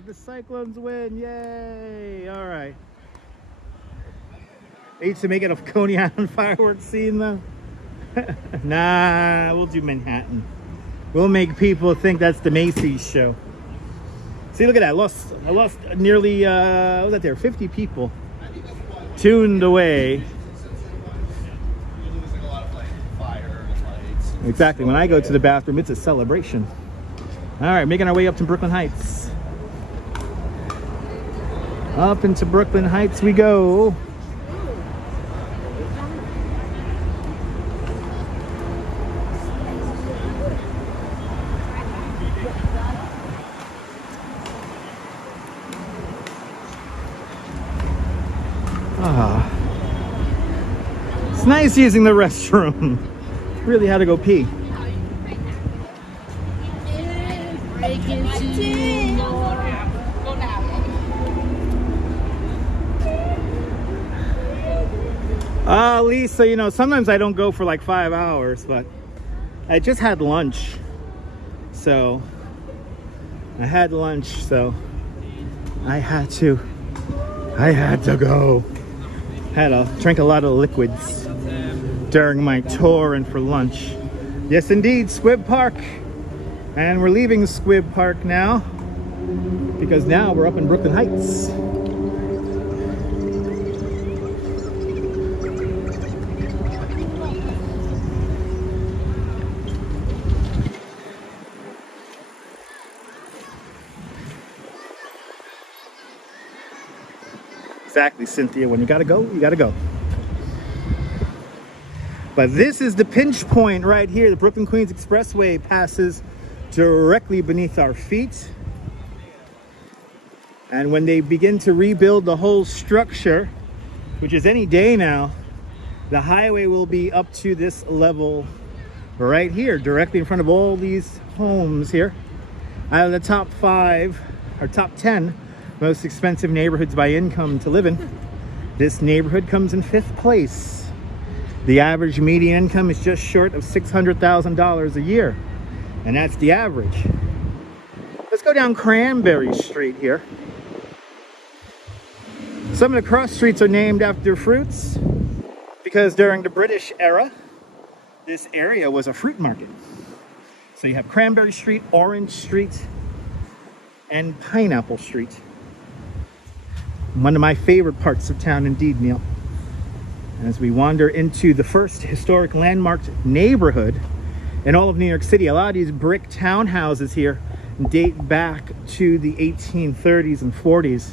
The Cyclones win. Yay. All right. Hate to make it a Coney Island fireworks scene though. Nah, we'll do Manhattan. We'll make people think that's the Macy's show. See, look at that. I lost nearly, what was that there? 50 people tuned away. Exactly. When I go to the bathroom, it's a celebration. All right, making our way up to Brooklyn Heights. Up into Brooklyn Heights we go. It's nice using the restroom. Really had to go pee. Lisa, you know, sometimes I don't go for like 5 hours, but I just had lunch. So I had to go. Had to drink a lot of liquids during my tour and for lunch. Yes, indeed, Squibb Park. And we're leaving Squibb Park now because now we're up in Brooklyn Heights. Exactly, Cynthia. When you gotta go, you gotta go. But this is the pinch point right here. The Brooklyn Queens Expressway passes directly beneath our feet. And when they begin to rebuild the whole structure, which is any day now, the highway will be up to this level right here, directly in front of all these homes here. Out of the top 5 or top 10 most expensive neighborhoods by income to live in, this neighborhood comes in 5th place. The average median income is just short of $600,000 a year, and that's the average. Let's go down Cranberry Street here. Some of the cross streets are named after fruits because during the British era, this area was a fruit market. So you have Cranberry Street, Orange Street, and Pineapple Street. One of my favorite parts of town indeed, Neil. As we wander into the first historic landmarked neighborhood in all of New York City. A lot of these brick townhouses here date back to the 1830s and 40s.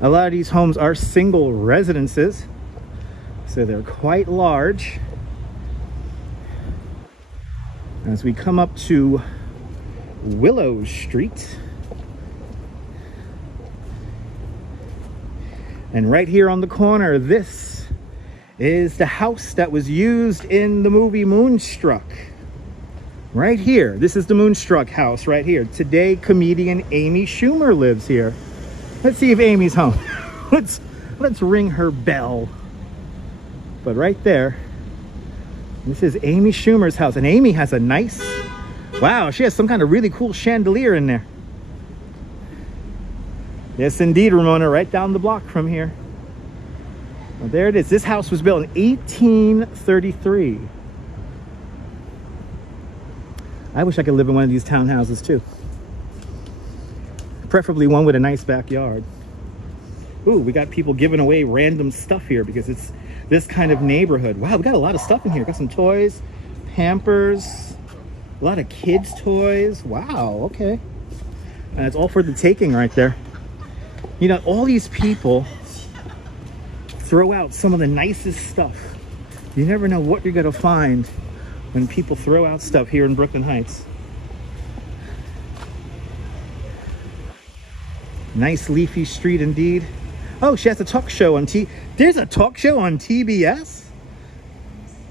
A lot of these homes are single residences, so they're quite large. As we come up to Willow Street, and right here on the corner, this is the house that was used in the movie Moonstruck. Right here, this is the Moonstruck house right here. Today, comedian Amy Schumer lives here. Let's see if Amy's home. Let's ring her bell. But right there, this is Amy Schumer's house. And Amy has a nice, wow, she has some kind of really cool chandelier in there. Yes, indeed, Ramona, right down the block from here. Well, there it is. This house was built in 1833. I wish I could live in one of these townhouses too. Preferably one with a nice backyard. Ooh, we got people giving away random stuff here because it's this kind of neighborhood. Wow, we got a lot of stuff in here. Got some toys, Pampers, a lot of kids' toys. Wow, okay. And it's all for the taking right there. You know, all these people throw out some of the nicest stuff. You never know what you're gonna find when people throw out stuff here in Brooklyn Heights. Nice leafy street indeed. Oh, she has a talk show on there's a talk show on TBS?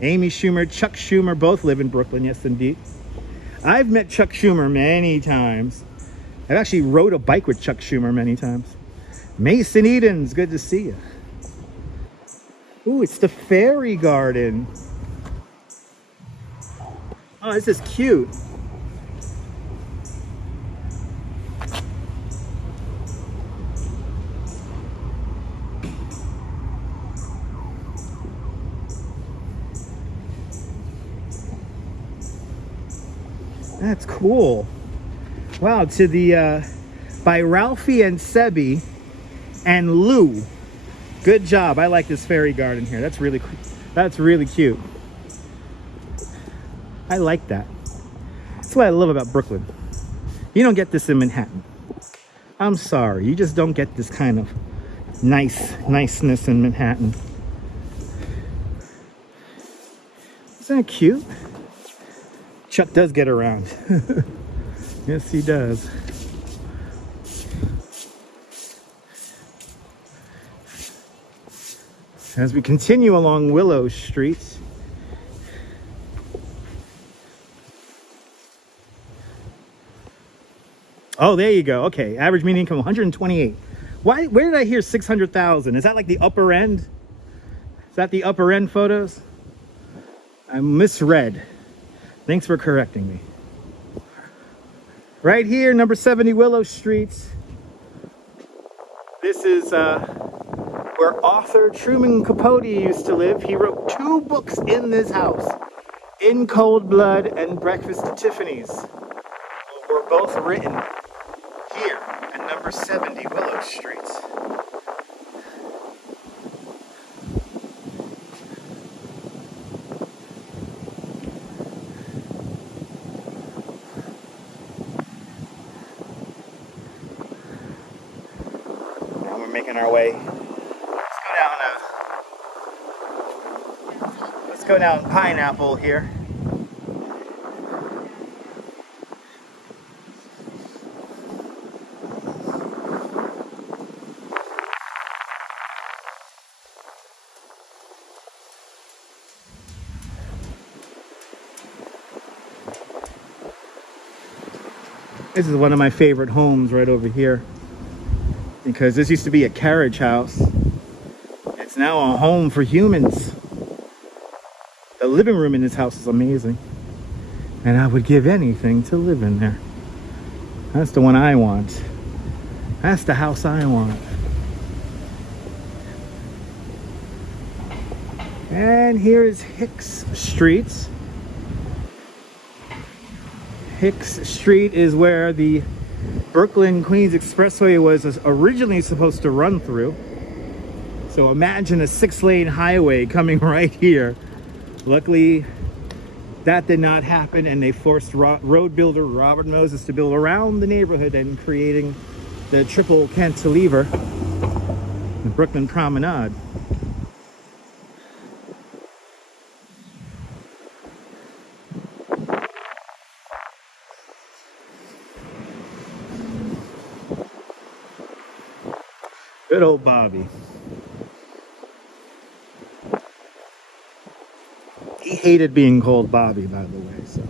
Amy Schumer, Chuck Schumer both live in Brooklyn, yes indeed. I've met Chuck Schumer many times. I've actually rode a bike with Chuck Schumer many times. Mason Edens, good to see you. Ooh, it's the Fairy Garden. Oh, this is cute. That's cool. Wow, to the by Ralphie and Sebi and Lou. Good job. I like this fairy garden here. That's really cute. I like that. That's what I love about Brooklyn. You don't get this in Manhattan. I'm sorry, you just don't get this kind of niceness in Manhattan. Isn't that cute? Chuck does get around. Yes, he does. As we continue along Willow Street, oh, there you go. Okay, average median income 128. Where did I hear 600,000? Is that like the upper end? Is that the upper end photos? I misread. Thanks for correcting me. Right here, number 70 Willow Street. This is where author Truman Capote used to live. He wrote 2 books in this house, In Cold Blood and Breakfast at Tiffany's. Were both written here at number 70 Willow Street. Now we're making our way. Let's go down Pineapple here. This is one of my favorite homes right over here, because this used to be a carriage house. It's now a home for humans. The living room in this house is amazing, and I would give anything to live in there. That's the one I want. That's the house I want. And here is Hicks Street. Hicks Street is where the Brooklyn-Queens Expressway was originally supposed to run through. So imagine a 6-lane highway coming right here. Luckily, that did not happen, and they forced road builder Robert Moses to build around the neighborhood and creating the triple cantilever, the Brooklyn Promenade. Good old Bobby. He hated being called Bobby, by the way, so.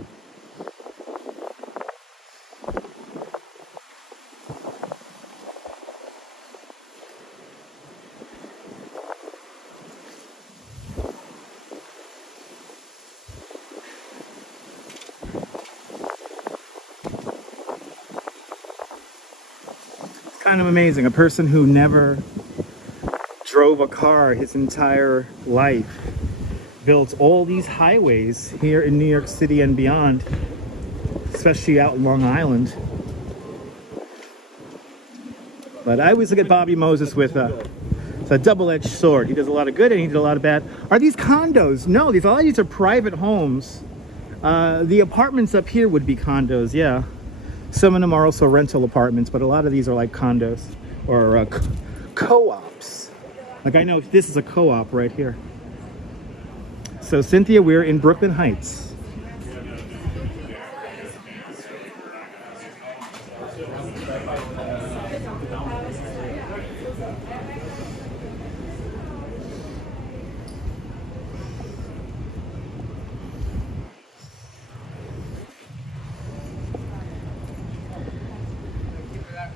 Kind of amazing. A person who never drove a car his entire life built all these highways here in New York City and beyond, especially out in Long Island. But I always look at Bobby Moses with it's a double-edged sword. He does a lot of good and he did a lot of bad. Are these condos? No, a lot of these are private homes. The apartments up here would be condos, yeah. Some of them are also rental apartments, but a lot of these are like condos or co-ops. Like I know this is a co-op right here. So Cynthia, we're in Brooklyn Heights.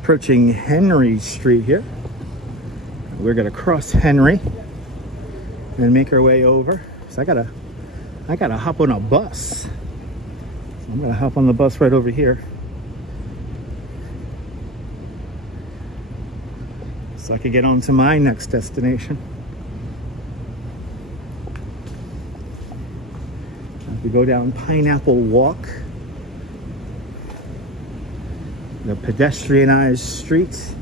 Approaching Henry Street here. We're gonna cross Henry and make our way over. So I gotta hop on a bus. So I'm gonna hop on the bus right over here, so I can get on to my next destination. As we go down Pineapple Walk. The pedestrianized streets.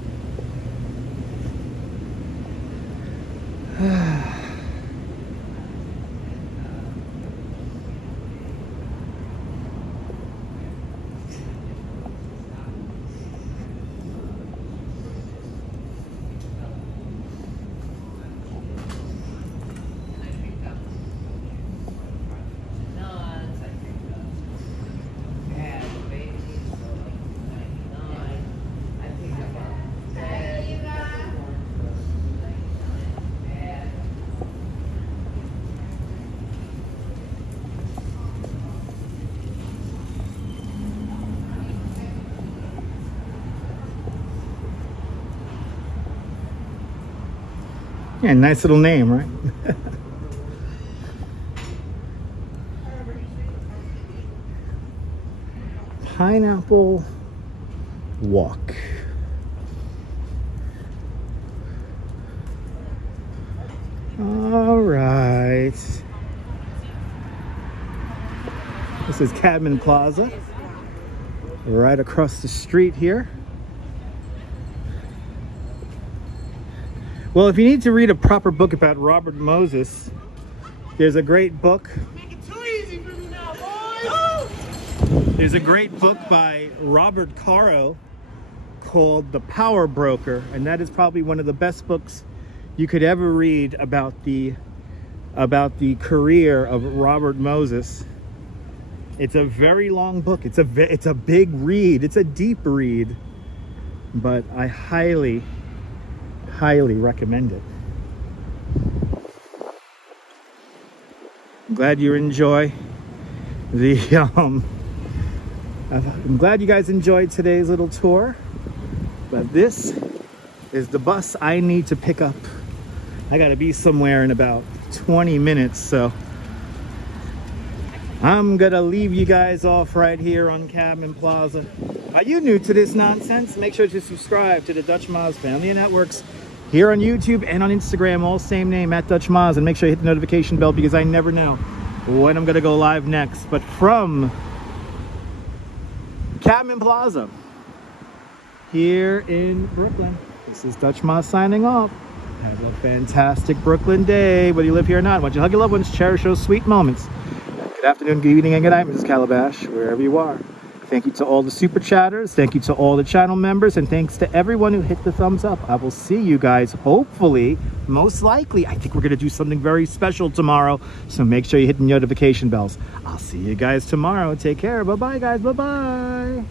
Yeah, nice little name, right? Pineapple Walk. All right. This is Cadman Plaza, right across the street here. Well, if you need to read a proper book about Robert Moses, there's a great book. Make it too easy for me now, boys. There's a great book by Robert Caro called The Power Broker, and that is probably one of the best books you could ever read about the career of Robert Moses. It's a very long book. It's a big read. It's a deep read, but I highly recommend it. I'm glad you enjoy the I'm glad you guys enjoyed today's little tour, but this is the bus I need to pick up. I gotta be somewhere in about 20 minutes, so I'm gonna leave you guys off right here on Cadman Plaza. Are you new to this nonsense? Make sure to subscribe to the Dutch Moz Family of Networks here on YouTube and on Instagram, all same name, at Dutch Moz, and make sure you hit the notification bell because I never know when I'm gonna go live next. But from Cadman Plaza here in Brooklyn, this is Dutch Moz signing off. Have a fantastic Brooklyn day, whether you live here or not. Why don't you hug your loved ones, cherish those sweet moments. Good afternoon, good evening, and good night, Mrs. Calabash, wherever you are. Thank you to all the super chatters. Thank you to all the channel members. And thanks to everyone who hit the thumbs up. I will see you guys, hopefully, most likely. I think we're going to do something very special tomorrow. So make sure you hit the notification bells. I'll see you guys tomorrow. Take care. Bye-bye, guys. Bye-bye.